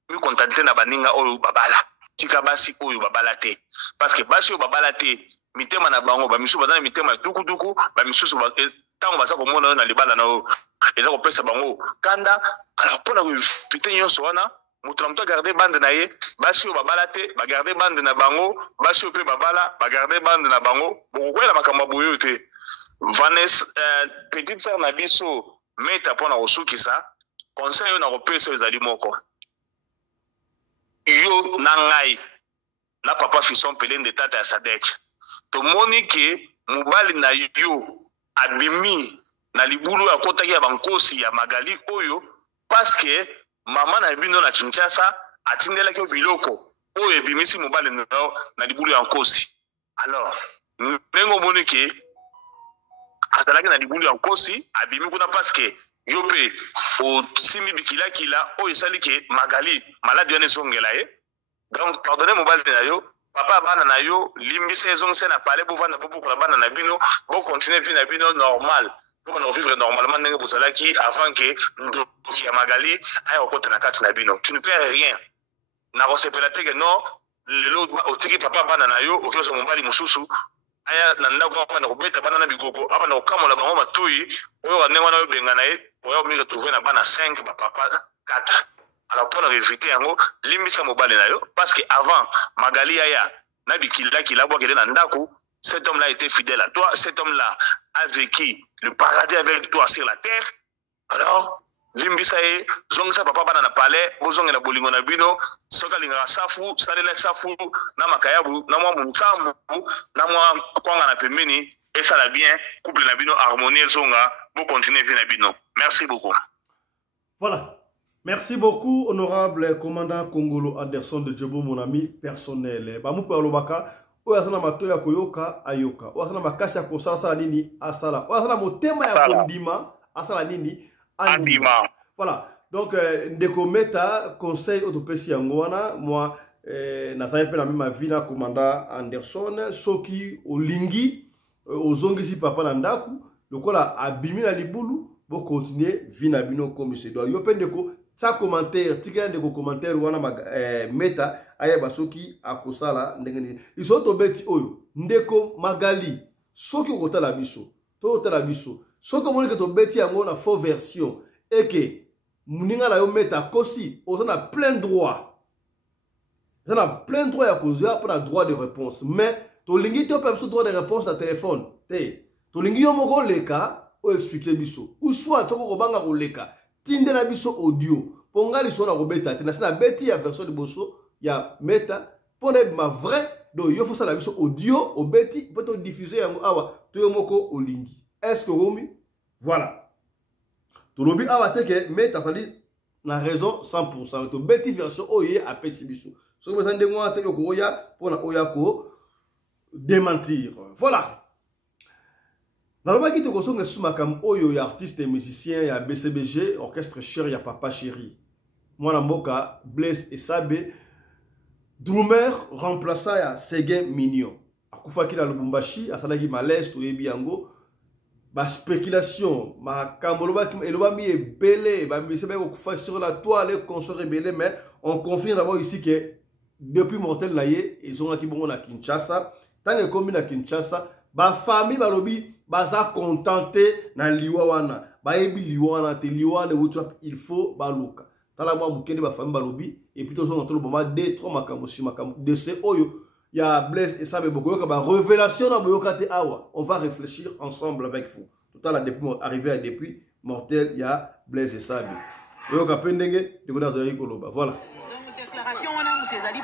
mikontante na baninga oyo babala tika basi oyo babala te parce que basi oyo babala te mitema na bango bamisusu baza na mitema dukuduku bamisusu ntango baza komona oyo na libala na oyo eza kopesa bango kanda alors mpona koevite nyonso wana moto na moto agarde bande na ye basi oyo babala te bagarde bande na bango basi oyo mpe babala bagarde bande na bango bokokwela makambo ya boye oyo te Vanessa petite sœur na biso meta mpona kosukisa conseil oyo na kopesa ezali moko yo na ngai na papa Fiston Pelende tata ya Sadek tomoni ke mobali na yo abimi na libulu akotaki ya bankosi ya Magali oyo parce que mama na bino na Kinshasa atindelaki biloko oyo ebimisi mobali na libulu ya nkosi alors ndenge omoni ke azalaki na libulu ya nkosi abimi kuna parce que yo pe osimi bikila oyo esali ke Magali maladi wana ezongela ye. Donc pardonnez mobali na yo papa bana na yo limbisa ezongisa na pale bovanda bobukola bana na bino bocontinue vie na bino normal pour vivre normalement ndenge bozalaki avant que ndoki ya Magali aya okota na kati na bino. Tu ne perds rien na kosepela te ke non lelo otiki papa bana na yo okioso mobali mosusu aya na ndako apa na kobeta bana na bigoko apa na kokamola bango matui oyo ndenge wana obenga na ye oyo mi retrouver na bana 5 papa 4. Alors pour éviter yango limbisa mobali na yo parce que avant Magali aya na bikila bwa kede na ndako, cet homme là était fidèle à toi, cet homme là a vécu le paradis avec toi sur la terre. Alors limbisa ye zongisa papa bana na palais bozonga na bolingo na bino soka linga safu salela safu na makayabu na mwa mutsambu na mwa kwanga na pembeni et ça la bien couple na bino harmonie zonga pour continuer vie na bino. Merci beaucoup. Voilà. Merci beaucoup, honorable commandant Kongolo Anderson de Djebo, mon ami personnel. Bamupe alobaka, oyasana matoya koyoka ayoka. Oyasana makasi ya kosala nini asala. Oyasana motema ya kondima asala nini andima. Voilà. Donc ndeko meta conseil autopesi yangoana moi nazali pe na mima vina commandant Anderson soki olingi ozongisi papa na ndaku lokola abimi na libulu bo continuer vina bino comme se doit. Yo pe ndeko sa commentaire tika ndeko commentaire wana meta ayeba soki akosala ndenge isoto beti oyo ndeko Magali soki okotala biso to otala biso soki omoni ke to beti yango na faux version et que muninga na yo meta kosi ozana plein droit ya kozwa pour na droit de réponse mais to lingi to pe droit de réponse na téléphone te to lingi yo moko leka o expliquer biso ou soit to ko banga ko leka tinde na biso audio pongali so na ko beta te na beti ya version de boso ya meta pone ma vrai do yo faut ça la biso audio o beti peut to diffuser yango awa to yo moko olingi est-ce que romi voilà to lobi awa te ke meta sali na raison 100% to beti version oye a pesi biso so ko sande ngwa te ko oya pona oya ko démentir voilà. Nalobaki to kosonga sumakam oyo ya artiste et musicien ya BCBG orchestre chéri ya papa chéri mwana mboka Blaise Esabe drummer remplaçant ya Seguin Mignon akufaki na Lubumbashi asalaki malaise to yebi yango ba spéculation ma kamolobaki elobami ebele ba misebe ko kufa sur la toile consort ebele mais on confirme d'abord ici que depuis mortel na ye ils ont bongo na Kinshasa tant que comme na Kinshasa ba famille balobi baza contenté na liwa wana bayebi liwa wana te liwa ne wutu il faut baluka tala mwa mukende ba famille balobi et puis tozo ngotolo boma 2-3 makambo de ce oyo ya Blaise Esabe bokoyoka ba révélation na boyoka te awa on va réfléchir ensemble avec vous tout à la depuis arrivé à depuis mortel ya Blaise Esabe boyoka pendenge de koda zari koloba voilà donc déclaration on a mutezali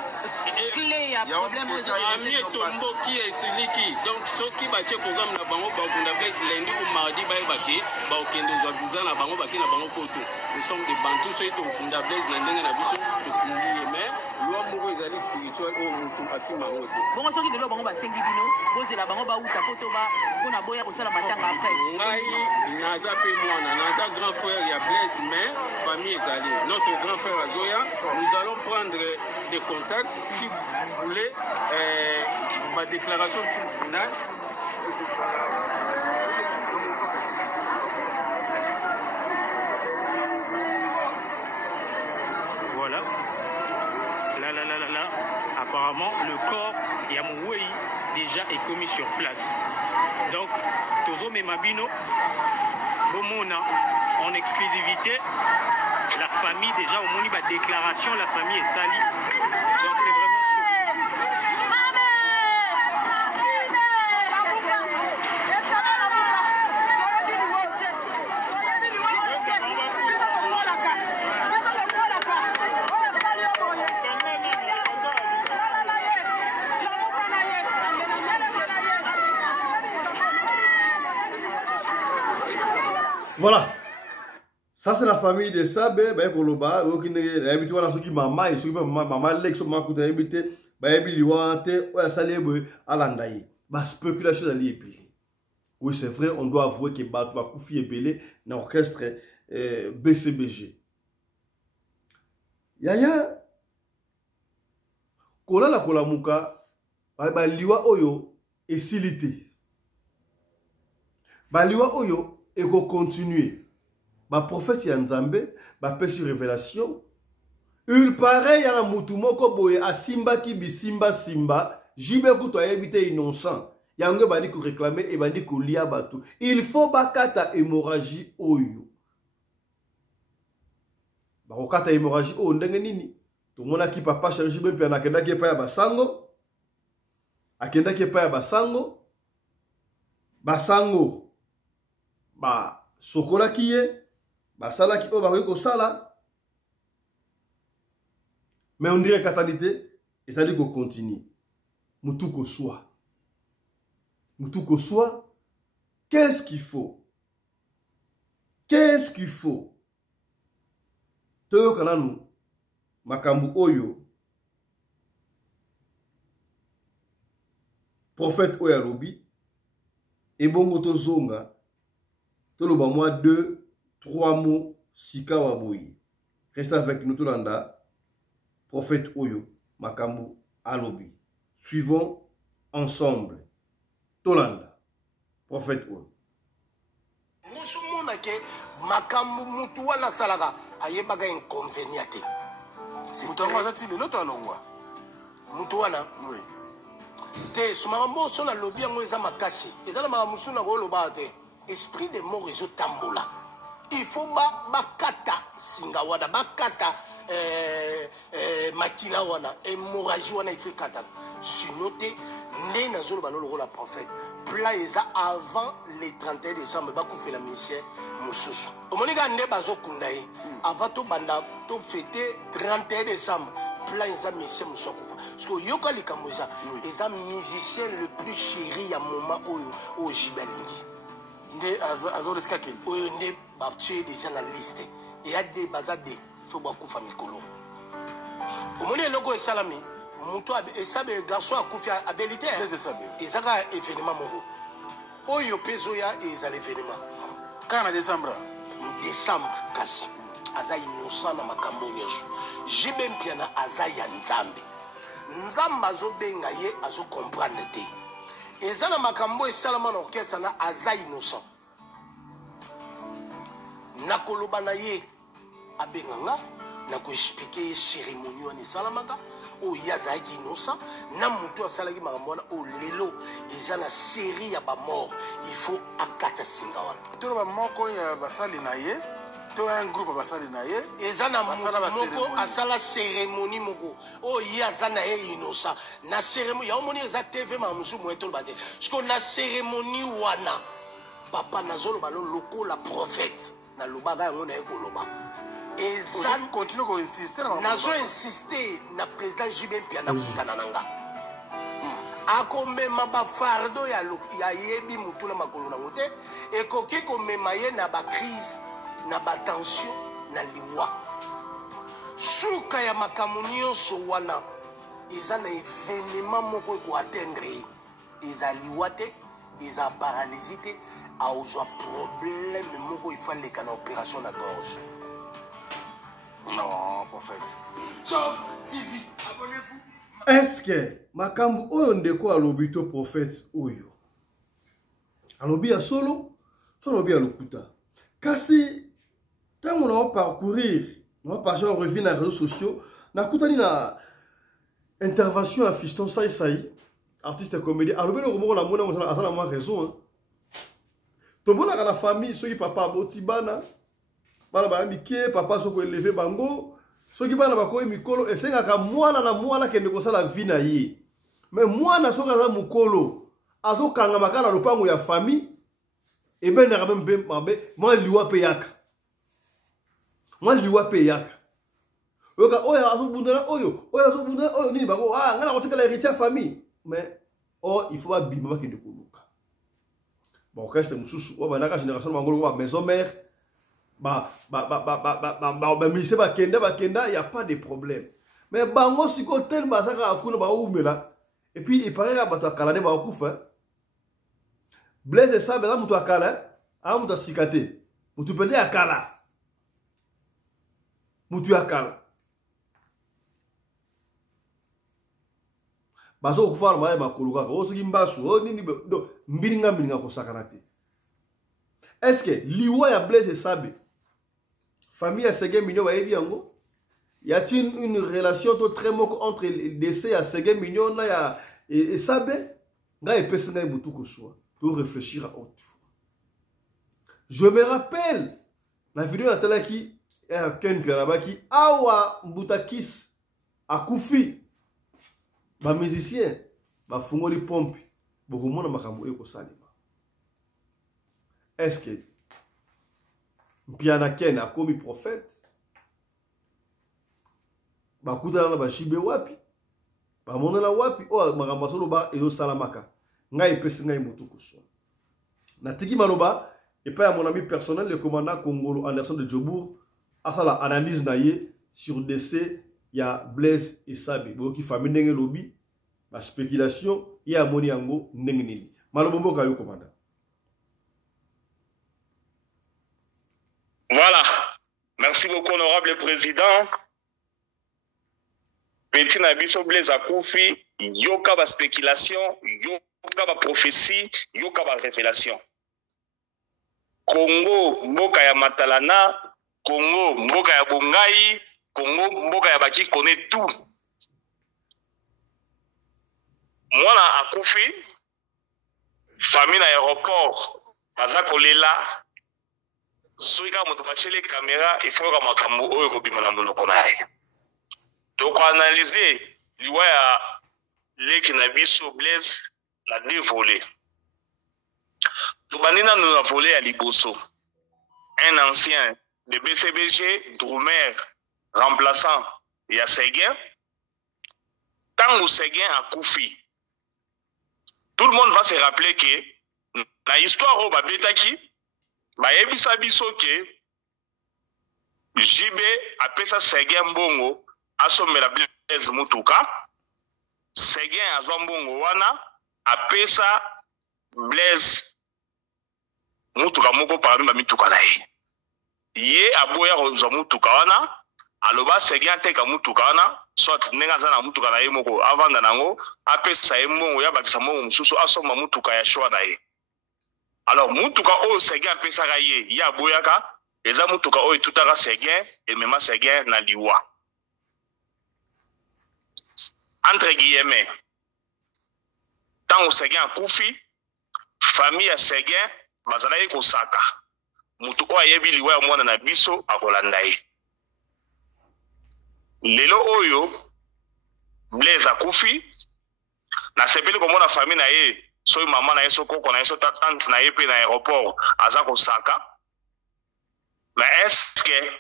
clé ya problème ami etomboki esiliki donc soki batie programme na bango bakunda Blaise lundi ou mardi bayebaki baokende ozwa visa na bango baki na bango poto nous sommes des bantous soki tokunda Blaise na ndenge na biso tokundi ye mais loi moko ezali spirituel oyo mutu akima yango te bongo soki lelo bango basengi bino bozela bango bauta poto mpona boya kosala matanga après ngai naza mpe mwana naza grand frère ya Blaise mais famille ezali notre grand frère azoya nous allons prendre des contacts si vous voulez ma déclaration finale. Voilà. Là. Apparemment, le corps Yamouei déjà est commis sur place. Donc, Tozo Memabino, Bomona, en exclusivité, la famille déjà, au moment de déclaration, la famille est salie. Donc, c'est vraiment chaud. Voilà. Ça c'est la famille de Sabe, bah Koloba, okine habité wala soki mama et soki mama lek so makuta habité, bah ebi liwante, oya salebe alandaye. Bah spéculation ali epi. Oui, c'est vrai, on doit avouer que Batouba Koufi est belé dans l'orchestre BCBG. Yaya, kola la kola muka, ba liwa oyo et silité. Ba liwa oyo et ko continuer. Ba prophète Yanzambe, ba pesi révélation. Il paraît yana mutu moko boye asimba ki bisimba simba, jibe kuto ayebite innocent. Yango bandi ko réclamer et bandi ko lia batu. Il faut bakata hémorragie oyo. Bakata hémorragie oyo ndenge nini? To mona ki papa charge be pe nakenda ki pa ya basango. Akenda ki pa ya basango. Basango. Ba sokola kiye, basala ki o ba ko sala. Mais on dirait qu'attendez, et ça dit qu'on continue. Moutou soit. Moutou soit. Qu'est-ce qu'il faut? Qu'est-ce qu'il faut? Toyo kananu, makambu oyo. Prophète oya lobi. Et bon moto zonga. Tolo moi 2, 3 mots. Sika waboyi. Reste avec nous tout l'anda. Prophète Oyo, Makambu, Alobi. Suivons ensemble. Tolanda. Prophète Oyo. Makambu mutuana salaga ayebaga inconvéniente. Mutuana oui. Te sumambo sona lobi yango eza makasi. Ezala mamusuna ko loba te. Esprit de mort ezo tambola. Il faut bakata singawada bakata makila wana hémorragie wana ife kata sinote né na zolo balolo la prophète pla eza avant le 31 décembre bakufela ministère mususu omonika nde bazokunda ye avant to banda to fêter 31 décembre pla eza ministère mususu parce que yoka likambo eza musicien le plus chéri ya moment oyo o jibalingi nde azoreska ke oyo nde babtie déjà na liste et y a des bazade faut beaucoup famille mikolo omoni logo esalami muto esabe garçon akufi abilité ezaka événement moko oyo pezo ya ezala événement quand en décembre kasi aza innocent na makambo nyonso jibe mpiana aza ya nzambe nzamba azobenga ye azo comprendre te ezala makambo esalama na orchestre na aza innocent nakoloba na ye abenganga na ko expliquer cérémonie wana esalamaka o yazaki innocent na mutu asalaki makambo wana o lelo eza na série ya ba mort il faut akata singa wana to ba moko ya basali na ye to un groupe basali na ye eza na moko asala cérémonie moko o yaza na ye innocent na cérémonie ya omoni eza TV ma musu moeto bate parce na cérémonie wana papa nazolo balo loko la prophète na lobaga yango na ekoloba eza continue ko insister nazo insister na président Jibé Mpiana kutana nanga akomema ba fardo ya yebi mutu na makolo na ngote ekoki komema ye na ba crise na ba tension na liwa shuka ya makamunio so wana eza na événement moko ko atteindre eza liwa te eza paralysie te a ozwa problème moko il faut leka na opération na gorge. Non, prophète. Chop TV, abonnez-vous. Est-ce que makambu oyo ndeko alobi to prophète oyo alobi ya solo to alobi ya lokuta kasi tango na parcourir na passer en revue na réseaux sociaux na kutani na intervention à Fiston Sai artiste comédien alobi le romo la mona asala moi raison hein. Tomona kana famille soki papa boti bana bana ba mike papa soko élevé bango soki bana bakoyi mikolo esengaka mwana na mwana kende kosala vie na ye mais mwana soki aza mukolo azokanga makala lopango ya famille ebenaka mpe mabe mwa liwa pe yaka oyoka oyo azobundana oyo nini bako ngana kotikala héritier famille mais il faut babima bakende koluka bon orchestre mususu o banaka génération bangolo ba maison mère ministère bakenda y a pas de problème mais bango siko tel basaka akuna ba umela et puis il paraît que bato akalane ba okufa Blaise Esabe za mutu akala a mutu asikate mutu pende akala mutu akala bazo kufara maye makuluka o soki mbasu o nini do mbiringa ko sakanate. Est-ce que liwa ya Blaise Esabe famille ya Ségué Mignon ba yebi yango? Y a-t-il une relation très moque entre le décès à Ségué Mignon na et Esabe? Nga epesi ngai mutu ko soa pour réfléchir à autre fois. Je me rappelle la vidéo de Talaki et Ken Pianabaki awa Mbutakis akufi ba musicien ba fungoli pompe beaucoup mona makambo eko salima. Est-ce que Piana Ken a commis prophète ba kutana na ba shibe wapi ba monana wapi o makambo solo ba ezo salamaka ngai pesi ngai mutu ko soa natiki maloba et pas à mon ami personnel le commandant Congolo Anderson de Djobour a ça la analyse naie sur décès il y a Blaise Esabe bo ki famille ndenge lobby la spéculation il y a moni yango ndenge nini maloba mboka yo commandant. Voilà, merci beaucoup honorable président. Petit nabiso Blaise akufi yoka ba spéculation yoka ba prophétie yoka ba révélation. Congo mboka ya Matalana, Congo mboka ya Bongai, Congo mboka ya baki connaît tout. Mwana akufi famille na aéroport baza kolela soika moto bachele caméra il faut ka makambo oyo ko bimana monoko na ye. Donc analyser liwa ya leki na biso Blaise na dévolé. Tubanina nous a volé à Liboso. Un ancien de BCBG, Drumer, remplaçant il y a Séguin. Tant que Séguin a Koufi, tout le monde va se rappeler que la histoire au Babetaki, Bayebisa Bisoke, JB a pesa Séguin Bongo, a somme la Blaise Mutuka, Séguin a Zwambongo Wana, a pesa Blaise Mutuka moko parmi ba mituka na ye. Ye aboya kozwa mutuka wana, aloba Séguin teka mutuka wana, soit nenga za na mutuka na ye moko avanda nango, apesa ye mbongo ya bakisa mbongo mususu asomba mutuka ya shwa na ye. Alors mutuka oyo Séguin pesaka ye, ya aboyaka, eza mutuka oyo tutaka Séguin et mema Séguin na liwa. Entre guillemets, tant Séguin akufi, famille ya Séguin bazala ye kosaka mutu oyo ayebi liwa ya mwana na biso akolanda ye. Lelo oyo Blaise akufi na sepeli komona famille na ye soki mama na ye so koko na ye so tante na ye pe na aéroport aza kosaka. Mais est-ce que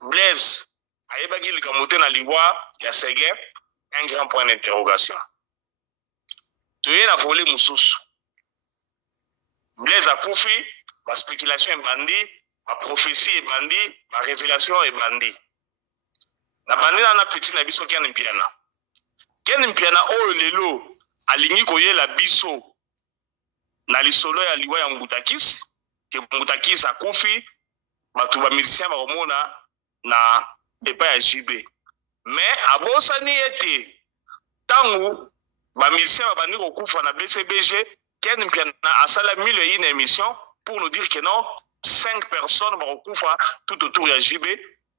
Blaise ayebaki likambo te na liwa ya Séguin? Un grand point d'interrogation. Toye na volé mususu Blaise akufi, la spéculation est bandit, la prophétie est bandit, la révélation est bandit. La bandit na petit na biso Ken Mpiana. Ken Mpiana oyo lelo alingi koyela biso na lisolo ya liwa ya Mbutakis, ke Mbutakis akufi, batu ba musicien ba komona na epa ya JB. Mais abosani ete tangu ba musicien ba bandi kokufa na BCBG Ken Mpiana a sala mille une émission pour nous dire que non, 5 personnes vont recouvrir tout autour de JB,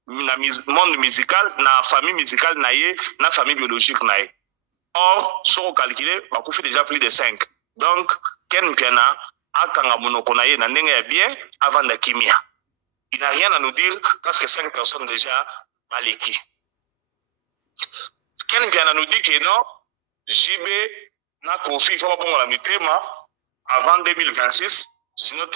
na monde musical, na famille musicale naie, na famille biologique naie. Or, si on calcule, on a déjà plus de 5. Donc, Ken Mpiana a kanga monoko naie na ndenge bien avant la kimia. Il n'a rien à nous dire parce que 5 personnes déjà maliki. Ken Mpiana nous dit que non, JB na Kofi faut pas la mitema avant 2026 sinon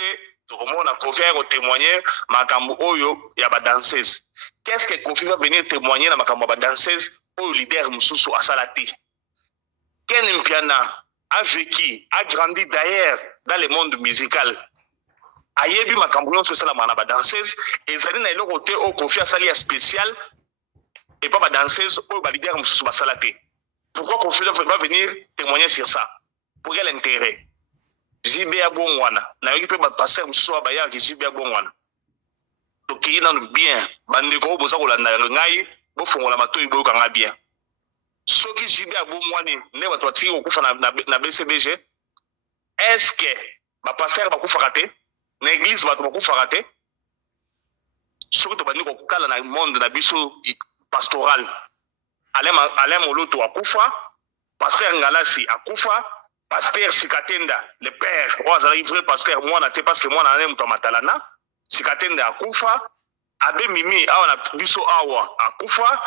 on a Kofi a témoigner makambo oyo ya ba danseuse. Qu'est-ce que Kofi va venir témoigner na makambo ba danseuse au leader mususu asalati? Ken Mpiana a vécu, a grandi d'ailleurs dans le monde musical. Ayebi makambo nyonso sala mana ba danseuse ezali na eloko te o Kofi asali ya spécial et pas ba danseuse au ba leader mususu basalati. Pourquoi Kofi va venir témoigner sur ça? Pour quel intérêt? JB ya bon wana na yoki pe ba passer mususu ba ya ki JB ya bon wana to ki na bien bande ko boza ko landa ngai bo fongola matoyi bo kanga bien soki JB ya bon wana ne ba twati ko kufa na BCBG est-ce que ba passer ba kufa raté na église ba kufa raté soki to bande ko kala na monde na biso pastoral Alain Moloto akufa pasteur Ngalasi akufa pasteur Sikatenda le père oazala vrai pasteur moi na te parce que moi na ne muto matalana Sikatenda akufa abe mimi awa na biso awa akufa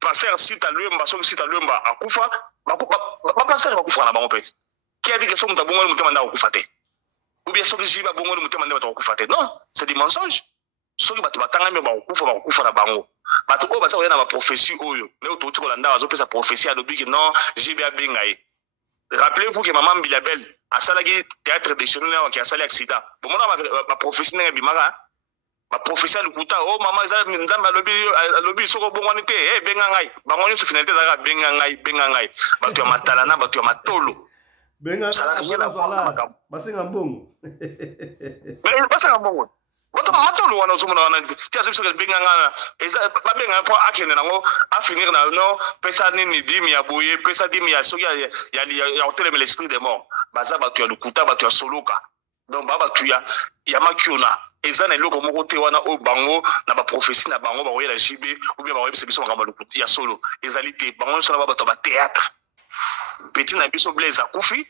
pasteur Sita Lumba so Sita Lumba akufa ba pasteur akufa na bango pete qui a dit que so muto bongo muto manda akufa te ou bien so que jiba bongo muto manda akufa te non c'est des mensonges soki bato batangami bakufa na bango bato oyo baza koya na baprophétie oyo leo touti kolanda bazopesa prophétie alobi ke non JB abenga ye rappelez-vous que maman Bilabel asalaki théâtre de chez nous awaki asali accident bomona baprophétie ndenge bimaka baprophétie alukuta o mama eza nzambe alobi soko obongwani te benga ngai bango nyonso finalité ezalaka benga ngai bato ya matalana bato ya matolo benga basenga mbongo basenga mbongo Boto matolo wana zomona wana tia zo biso benga ngana eza ba benga po akene nango a finir na no pesa nini dimi ya boye pesa dimi ya soki ya hotel mais l'esprit des morts baza batu ya lukuta batu ya soloka donc batu ya makiona eza na eloko moko te wana o bango na ba prophétie na bango ba oyela JB ou bien ba oyela biso ngamba lukuta ya solo ezali te bango so na batu ba théâtre petit na biso Blaise akufi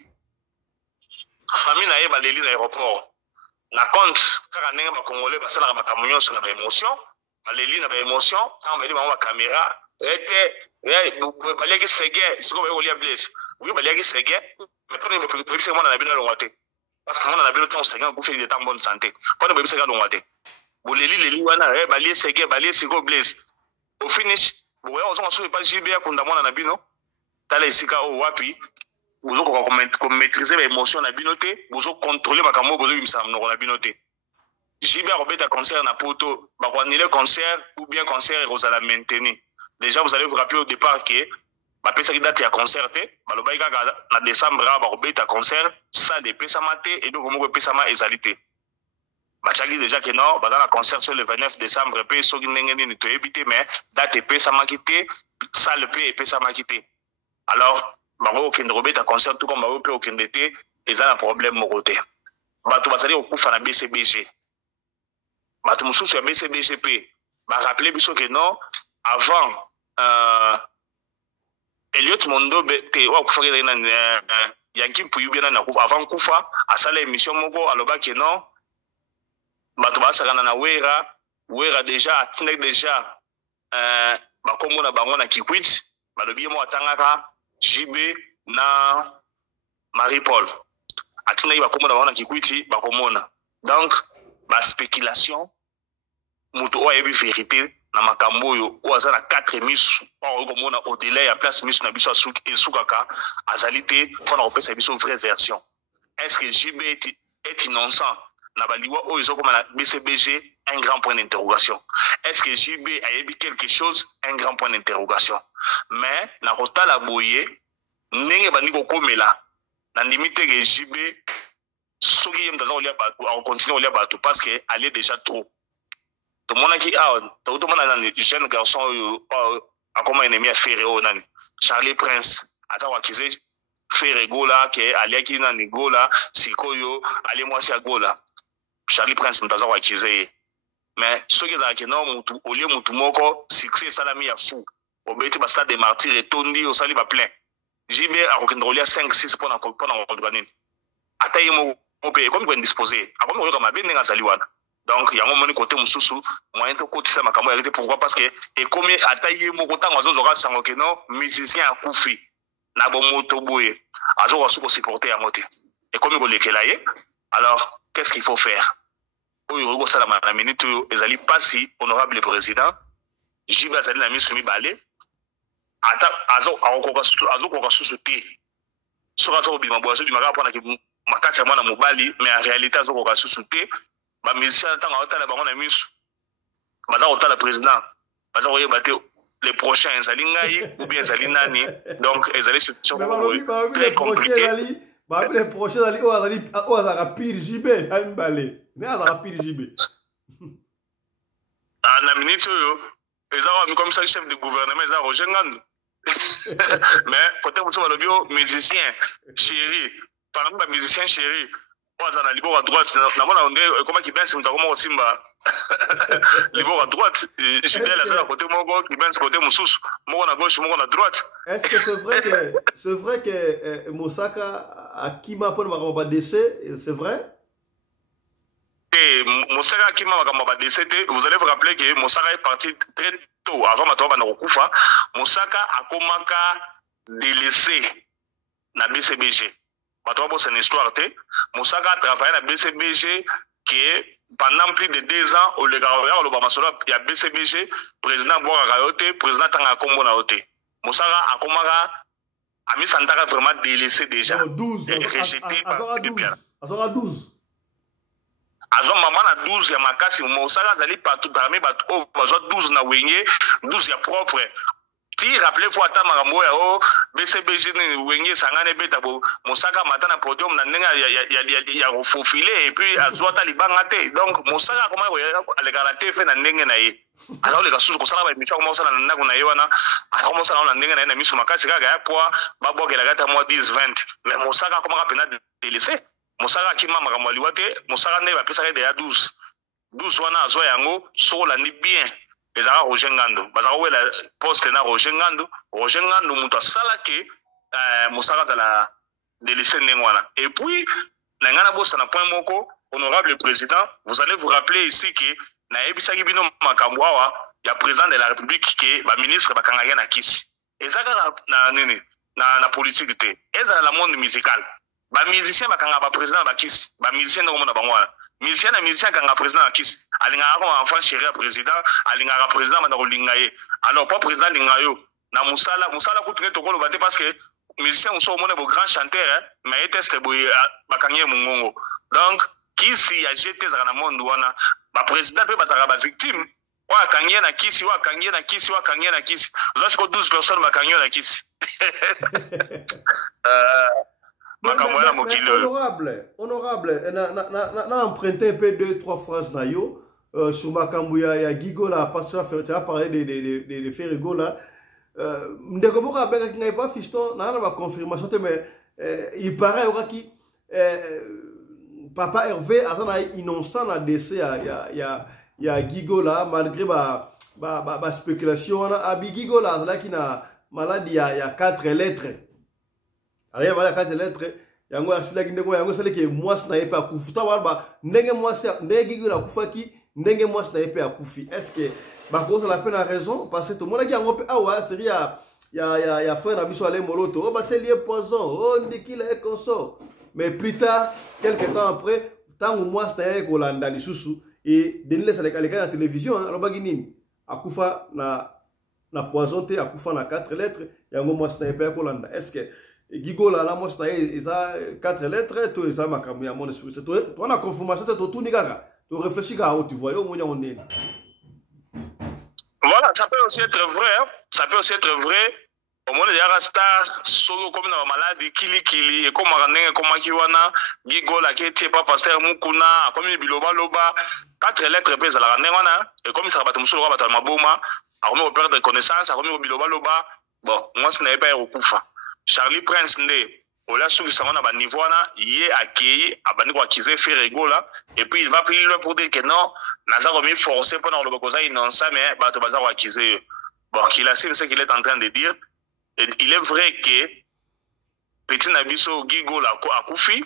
famille na ye baleli na aéroport na compte kaka ndenge bakongolais basalaka makambo nyonso na baémotion baleli na baémotion ntango bayeli bango bacaméra ete baliaki sege sikoyo baye kolia Blaise oyo baliaki sege mais mpona boyebisaka mwana na bino alongwa te parce que mwana na bino ntango sege akufeli ete en bonne santé mpona boyebisaka alongwa te boleli wana balie sege balie sikoyo Blaise au finish boya ozonga soki epa JB akunda mwana na bino tala esika oyo wapi vous avez maîtriser les émotions na binoté vous avez contrôler makambo vous avez bisa na binoté JB Robert concert na poto ba ko annuler concert ou bien concert et la maintenir déjà vous allez vous rappeler au départ que ba pesa ki date ya concert ba lo baika na décembre ba Robert concert ça de pesa maté et donc ko pesa ma ezalité ba chaki déjà que non ba dans la concert sur le 29 décembre pe so ki ndenge ni to ebité mais date pesa ma quitté ça le pe pesa ma quitté alors bango okende robeta concert tout comme bango pe okende te eza un problème moroté bato basali okufa na BCBG bato mususu ya BCBG pe ba rappeler biso que non avant Elliot Mondo te wa kufa ke na Yanki Puyubi na kufa avant kufa asala émission moko aloba que non bato basakana na wera déjà atnek déjà ba kombo na bango na Kikwit balobi mo atangaka JB na Marie-Paul atina yi bakomona wana Kikwiti bakomona donc ba spéculation mutu o yebi vérité na makambo yo o azana 4 misu o komona au delà ya place misu na biso asuki esukaka azalité pona opesa biso vraie version est-ce que JB est innocent na baliwa o ezoko na BCBG un grand point d'interrogation. Est-ce que JB a yebi quelque chose? Un grand point d'interrogation. Mais, na kota la boye, nenge bandi ko komela, na limite que JB, soki yem daza olia batu, on continue olia batu, parce que elle est déjà trop. Tout le monde qui a, tout le monde a un jeune garçon, a comment ennemi à faire nani. Charlie Prince, a ta wakize, faire gola, que alia ki nani gola, sikoyo, ali mwasi a gola. Charlie Prince, mtaza wakize. Mais ce qui est là, au lieu de moko, succès salami ya fou. Au bête basta des martyrs et tondi au sali ba plein. JB a recontrôlé 5-6 pour en organiser. Ataye mo opé comme bien disposé. A comme on bien nga sali wana. Donc il y a un moment côté mususu, moyen to côté ça makambo arrêté pourquoi parce que et comme ataye mo kota ngazo zoka sango que non musicien a koufi. Na bo moto boye. Azo wa suko supporter à moté. Et comme il lekela ye, alors qu'est-ce qu'il faut faire? Oyo ça la minute ezali pasi honorable président JB azali na misu mibale ata azo koka susuti soka to bima boazo bima ka pona ki makati ya mwana mobali mais en réalité azo koka susuti ba musicien tanga otala bango na misu baza otala président baza koyeba te les prochains ezali ngai ou bien ezali nani donc ezali situation très compliquée Bah, les prochains, on a pire JB. Mais on a pire JB. Ah, na minute, ils ont comme ça, chef de gouvernement, ils ont Roger Ngandou. Mais côté vous savez le musicien chéri par exemple musicien chéri on a libre à droite na mona on comment qui pense muta comment simba libre à droite je dis là côté moko qui pense côté mususu moko na gauche moko na droite. Est-ce que c'est vrai que Mosaka a kima pour ma décès, c'est vrai? Et Mosaka kima ma décès, vous allez vous rappeler que Mosaka est parti très tôt avant Matoba na Okufa. Mosaka a komaka délaissé na BCBG. Matoba c'est une histoire te. Mosaka a travaillé na BCBG qui est pendant plus de 2 ans au Legaroya au Bamasolo il y a BCBG président Boa Rayote président Tanga Kombo na Ote. Mosaka a komaka Ami Santaka vraiment délaissé déjà. 12 et rejeté par Pierre. À 12. Azo maman na 12 ya makasi Mosaka zali partout parmi bato oh bazo 12 na wenye 12 ya propre. Ti rappelez-vous ata makambo ya o BCBG ni wenye sangane beta bo Mosaka matana podium na ndenga ya refofile et puis azo ata libanga te donc Mosaka comment ale garantie fait na ndenge na ye. Alors les gars sous ko sala ba émission comment ça na ndako na ye wana comment ça na ndenge na ye na miso makasi kaka ya poa ba bokela kata moi 10 20 mais Mosaka comment pena délaissé. Mosaka kima makambo liwate Mosaka ne ba pesa ka de ya 12 wana azo yango so la ni bien ezaka Roger Ngandou bazaka wela poste na Roger Ngandou muto sala ke Mosaka za la délaissé ndengwana et puis na ngana bossa na point moko honorable président vous allez vous rappeler ici que na ebisaki bino makambo awa ya président de la République ke ba ministre bakanga na kisi ezaka na nini na politique te ezala la monde musical. Ba musicien bakanga ba président ba kiss ba musicien ngo mona bangwana musicien na musicien kanga président ba kiss alinga ko enfant chéri ya président alinga ka président mana ko lingaye alors pas président lingayo na musala kutunge tokolo bate parce que musicien on so mona bo grand chanteur mais était boy bakanga mungongo donc kisi ya jeté za na monde wana ba président pe bazaka ba victime wa kangie na kisi lorsque 12 personnes bakanga na kisi. Mais honorable, na emprunté un peu 2-3 phrases na yo sur Makambuya ya Gigola parce que tu as parlé de Ferrigo là. Ndeko boka beka kinga pas fiston na ba confirmation mais il paraît oraki papa Hervé azana innocent na décès ya Gigola malgré ba spéculation na abi Gigola azala ki na maladie ya 4 lettres. Alors voilà 4 lettres yango asila kindeko yango sale ke mwasi na yepe akufuta wala ndenge mwasi ndenge Gigola kufaki ndenge mwasi na yepe akufi. Est-ce que ba cause la peine a raison parce que tout le monde a yango pe awa série ya frère na biso ale moloto o batelier poison o ndikila e consort mais plus tard quelques temps après tango mwasi na ye kolanda lisusu et denile sale kaleka na télévision alors bagi nini akufa na poison te akufa na 4 lettres yango mwasi na yepe kolanda. Est-ce que Gigola la moi c'est 4 lettres to eza makambo ya mon esprit to on a confirmation to tout ni gaga to réfléchir ga tu vois yo monya on est voilà ça peut aussi être vrai au moins il y a star solo comme na maladie kili et comme ranenge comme kiwana Gigola qui était pas pasteur mukuna comme biloba loba 4 lettres pe za la ranenge wana et comme ça bato musolo bato maboma a comme perdre connaissance a comme biloba loba bon moi ce n'est pas okufa Charlie Prince Ndé, on l'a soulevé à bas niveau là, il est accueilli à Baniko acquisé Ferrigo là, et puis il va plus loin pour dire que non, Nazar a mis forcé pendant le Bokosa, il n'en sait mais Bato Bazar a acquisé. Bon, qu'il a su ce qu'il est en train de dire. Et il est vrai que Petit Nabiso Gigo là à Koufi,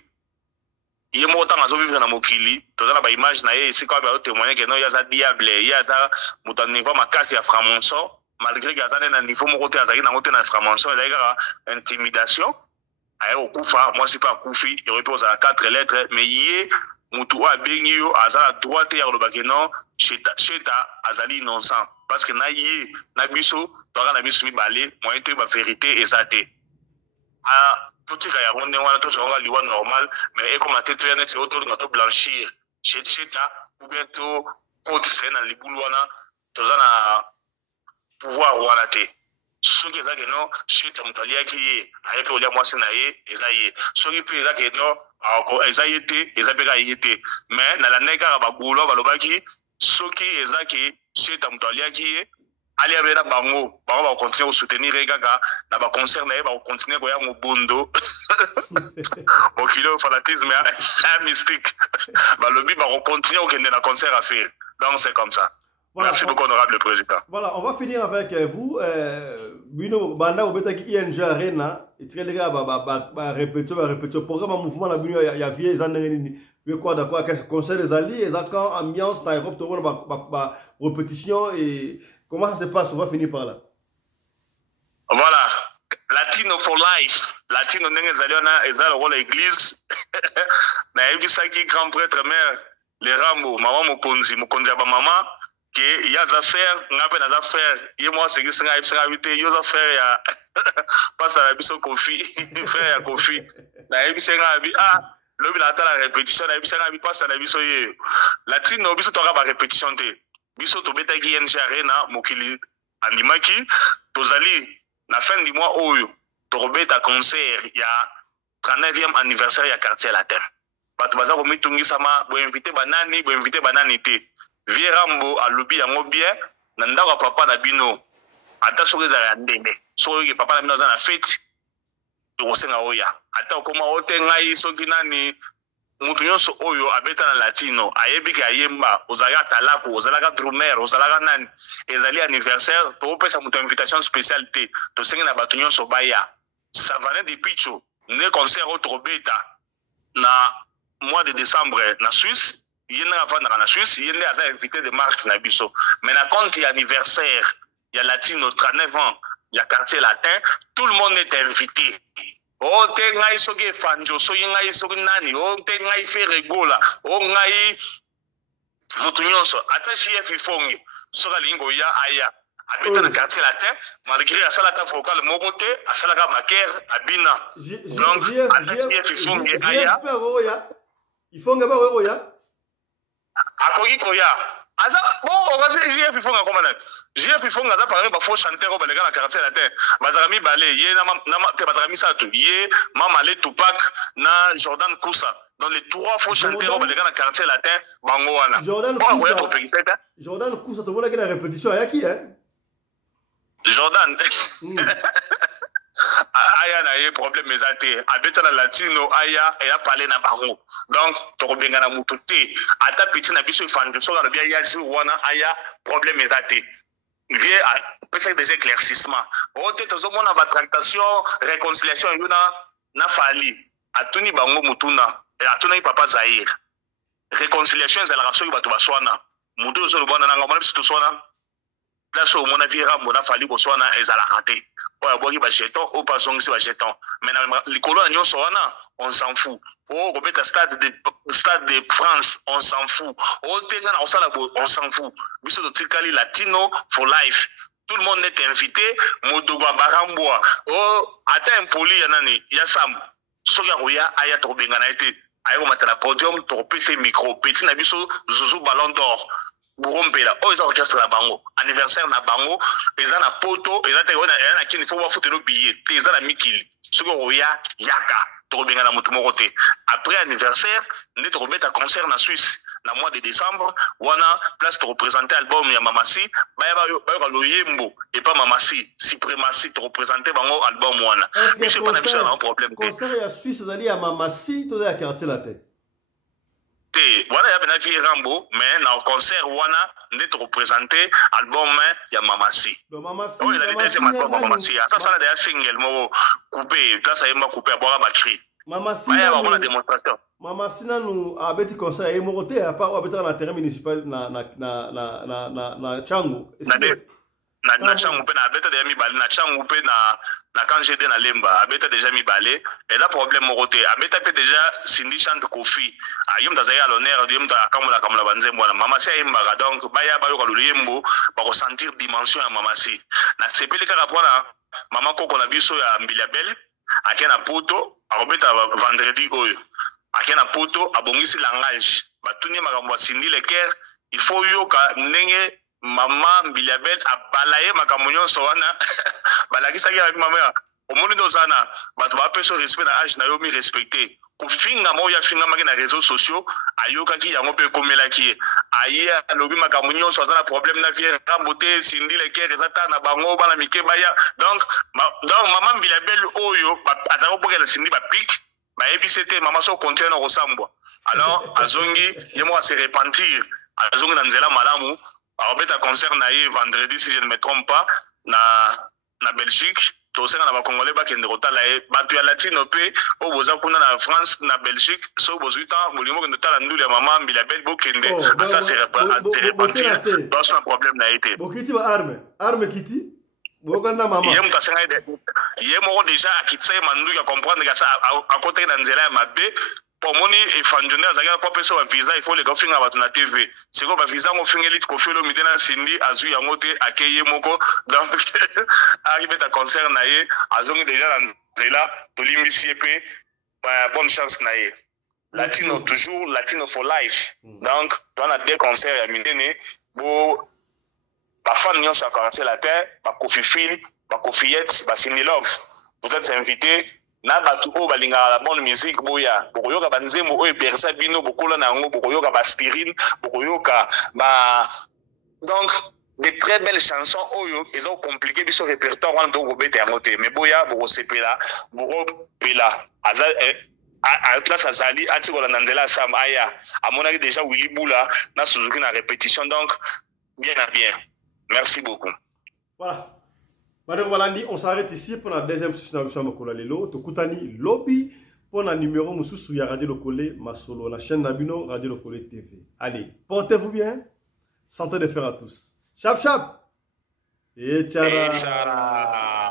il est mort dans vivre dans Mokili, tout dans la image na ici quand il va témoigner que non, il y a ça diable, il y a ça, mouton niveau ma casse à Framonson. Malgré qu'il y a un niveau monté à Zagin, on a information, il y a intimidation. Au Koufa, moi c'est pas Koufi, il repose à 4 lettres, mais il y a Moutoua Benio, à la droite et à l'Obakeno, Cheta, Azali innocent. Parce que Naïe, Nabiso, Dora Nabiso Balé, moi été ma vérité et ça t'est. Ah, tout ce qu'il y a, on est tout sur le normal, mais comme la tête, c'est autour de blanchir. Cheta, ou bientôt, côte, c'est dans les bouloirs, tout ça pouvoir relater. soki ezaki no shita moto aliaki ye aye mpe olia mwasi na ye eza ye soki mpe ezaki no eza ye te eza mpe kaka ye te mais nalandaki kaka babulo balobaki soki ezaki shita moto aliaki ye alia mpe na bango bakokontinue kosoutenir ye kaka na baconcert na ye bakokontinue koya mobondo okilo fanatisme ya mystique balobi bakokontinue kokende na concert à faire donc c'est comme ça. Voilà, merci beaucoup, honorable président. Voilà, on va finir avec vous. Bino banda obetaki ING Arena, itreleka ba répétition programme mouvement la bino ya vie zanengeni. Mais quoi d'accord qu'est-ce concert les alliés, les accords ambiance na Europe tout le monde ba répétition et comment ça se passe? On va finir par là. Voilà, Latino for life. Latino ndenge zaliona ezala rôle église. Na ebisaki grand prêtre mère les Rambo, maman mokonzi ba maman. Que y a des affaires, on appelle des affaires. Et moi, c'est que c'est un invité. Il y a des affaires, il y a passe à la biso Kofi, frère à Kofi. La émission ah, l'homme il attend la répétition. La émission passe à la biso ye. Latino biso t'aura pas répétition te. Biso to beta qui ING Arena mokili animaki. Tozali la fin du mois oyo. To beta concert. Il y a 39e anniversaire ya quartier latin. Bato baza ko mitungi sama bo invité banani te. Vie Rambo a lobby yango bien nanda wa papa na bino ata soki za ya ndenge soki papa na bino za na fete to senga oya ata okoma ote ngai soki nani mutu nyonso oyo abeta na latino ayebi ka yemba ozalaka talako ozalaka drummer ozalaka nani ezali anniversaire to opesa mutu invitation spéciale te to senga na batu nyonso baya Savané de Picho ne concert au Trobeta na mois de décembre na Suisse. Il y a en Suisse, il y a des invités de marque na biso. Mais na compte il y a anniversaire, il y a latino 39 ans, il y a quartier latin, tout le monde est invité. Oh te ngai soki fanjo, soki ngai soki nani, oh te ngai fe regola, oh ngai mutu nyonso, ata JF ifongi, soka lingo ya aya. Habite na quartier latin, malgré asalaka vocal mokote, asalaka maker abina. Donc ata JF ifongi aya. Il faut ngaba oya. Akoki koya aza bon on va dire JF ifonga comment là JF ifonga za parler ba faux chanteur ba lega na quartier latin bazarami balé yé na te bazarami ça tout yé mama le Tupac na Jordan Kousa dans les trois faux chanteurs ba lega na quartier latin bango wana Jordan Kousa to vola que la répétition aya qui hein Jordan aya na ye problème ezate abeta na latino aya et a parlé na bango donc to benga na mututé ata petit na biso fanjo so na bien ya jour wana aya problème ezate vie a peut-être des éclaircissements ote to zo mona ba tractation réconciliation yuna na fali atuni bango mutuna et atuna papa Zahir réconciliation za la raso ba to baswana mutu zo bona na ngomona biso to swana là sur mon avis Rambo na fali ko swana ezala raté oya boki ba jeton ou pas zongisi ba jeton mais na likolo nyonso wana on s'en fout oh robeta stade de France on s'en fout oh tenga na osala on s'en fout biso to tikali latino for life tout le monde est invité modogwa baramboa oh ata impoli ya nani ya sam soka roya aya to benga na été ayo matala podium to pc micro petit na biso Zouzou Ballon d'Or Burombela, oh, ils ont orchestre la bango, anniversaire na bango, ils ont na poto, ils ont na kini, il faut voir foutre le billet, ils ont na mikili, ce qu'on a yaka, to benga na mutumorote. Après anniversaire, nous te remettre à concert na Suisse, na mois de décembre, wana place te représenter album ya Mamasi, ba lo yembo et pas Mamasi, suprématie te représenter bango album wana. Mais c'est pas un problème. Concert ya Suisse zali ya Mamasi, to ya quartier latin. Voilà, il y a bien Rambo, mais dans le concert, wana, n'est représenté album il y a Mamasi. Mamasi. Oh, il a dit deuxième album Mamasi. Ça, ça a single, moi, coupé. Là, ça y est, m'a coupé à boire à batterie. Mamasi. Il y a la démonstration. Mamasi, nous, à petit concert, il est monté à part à la terrain municipal, na Changu. Na Changu, na bête de mi balé, na Changu, na quand j'étais na Lemba, abeta déjà mi balé, et là problème moroté, abeta peut déjà Cindy chante Kofi, ayum da zaya l'honneur, ayum da kamula banzembo na Mamasi ayemba donc baya bayo ka luyembo, ba ressentir dimension ya Mamasi. Na sepeli kaka pona mama koko na biso ya Mbiliabel, akena poto, akobeta vendredi oyo. Akena poto abongisi langage, batuni makambo Cindy le cœur, il faut yoka ndenge mama Mbiliabel abalaye makamunyo soana balakisa ki mama au monde dozana bato ba peso respect na âge na yo mi respecter kufinga moya finga maki na réseaux sociaux ayoka ki yango pe komela ki aye alobi makamunyo sozana problème na vie rambote sindi le kere zata na bango bana mikeba ya donc mama Mbiliabel oyo azako pokela sindi ba pic ba ebisete mama so container osambwa alors azongi yemo se repentir azongi na nzela malamu a concert naïe vendredi si je ne me trompe pas na Belgique to senga na ba congolais ba kende kotala batu ya latino pe o boza kuna na France na Belgique so bozuita molimo kende tala nduli ya mama Mbiliabel bo kende ça c'est repentir donc c'est un problème na été bokiti ba arme kiti bokanda mama yem ta senga ide yemo déjà akitsa mandu ya comprendre que ça à côté na nzela ya mabe pour moni et fandjonné azaka kwa peso ba visa il faut les gofinga batu na TV c'est quoi ba visa ngo fingeli ko felo midena sindi azu ya ngote akeye moko donc arrivé ta concert na ye azongi déjà na nzela to limbisi pe bonne chance na ye latino toujours latino for life donc on a des concerts ya midene bo ba fan nyon sa commencer la terre ba Kofi Film ba Kofiette ba Cindy Love vous êtes invités na batu o balinga la bonne musique boya bokoyoka banzembo o epersa bino bokola na ngo bokoyoka ba aspirine bokoyoka ba donc des très belles chansons oyo ils ont compliqué biso répertoire wana donc obete yango te mais boya bokosepela bokopela aza à classe azali atikola na nzela sam aya amonaki déjà Willy Bula na Suzuki na répétition donc bien à bien merci beaucoup voilà. Madame Walandi, on s'arrête ici pour la deuxième session de Makola Lelo. Tokutani lobby pour la numéro Moussou ya Radio Lokole Masolo, la chaîne Nabino Radio Lokole TV. Allez, portez-vous bien. Santé de fer à tous. Chap chap. Et tchara.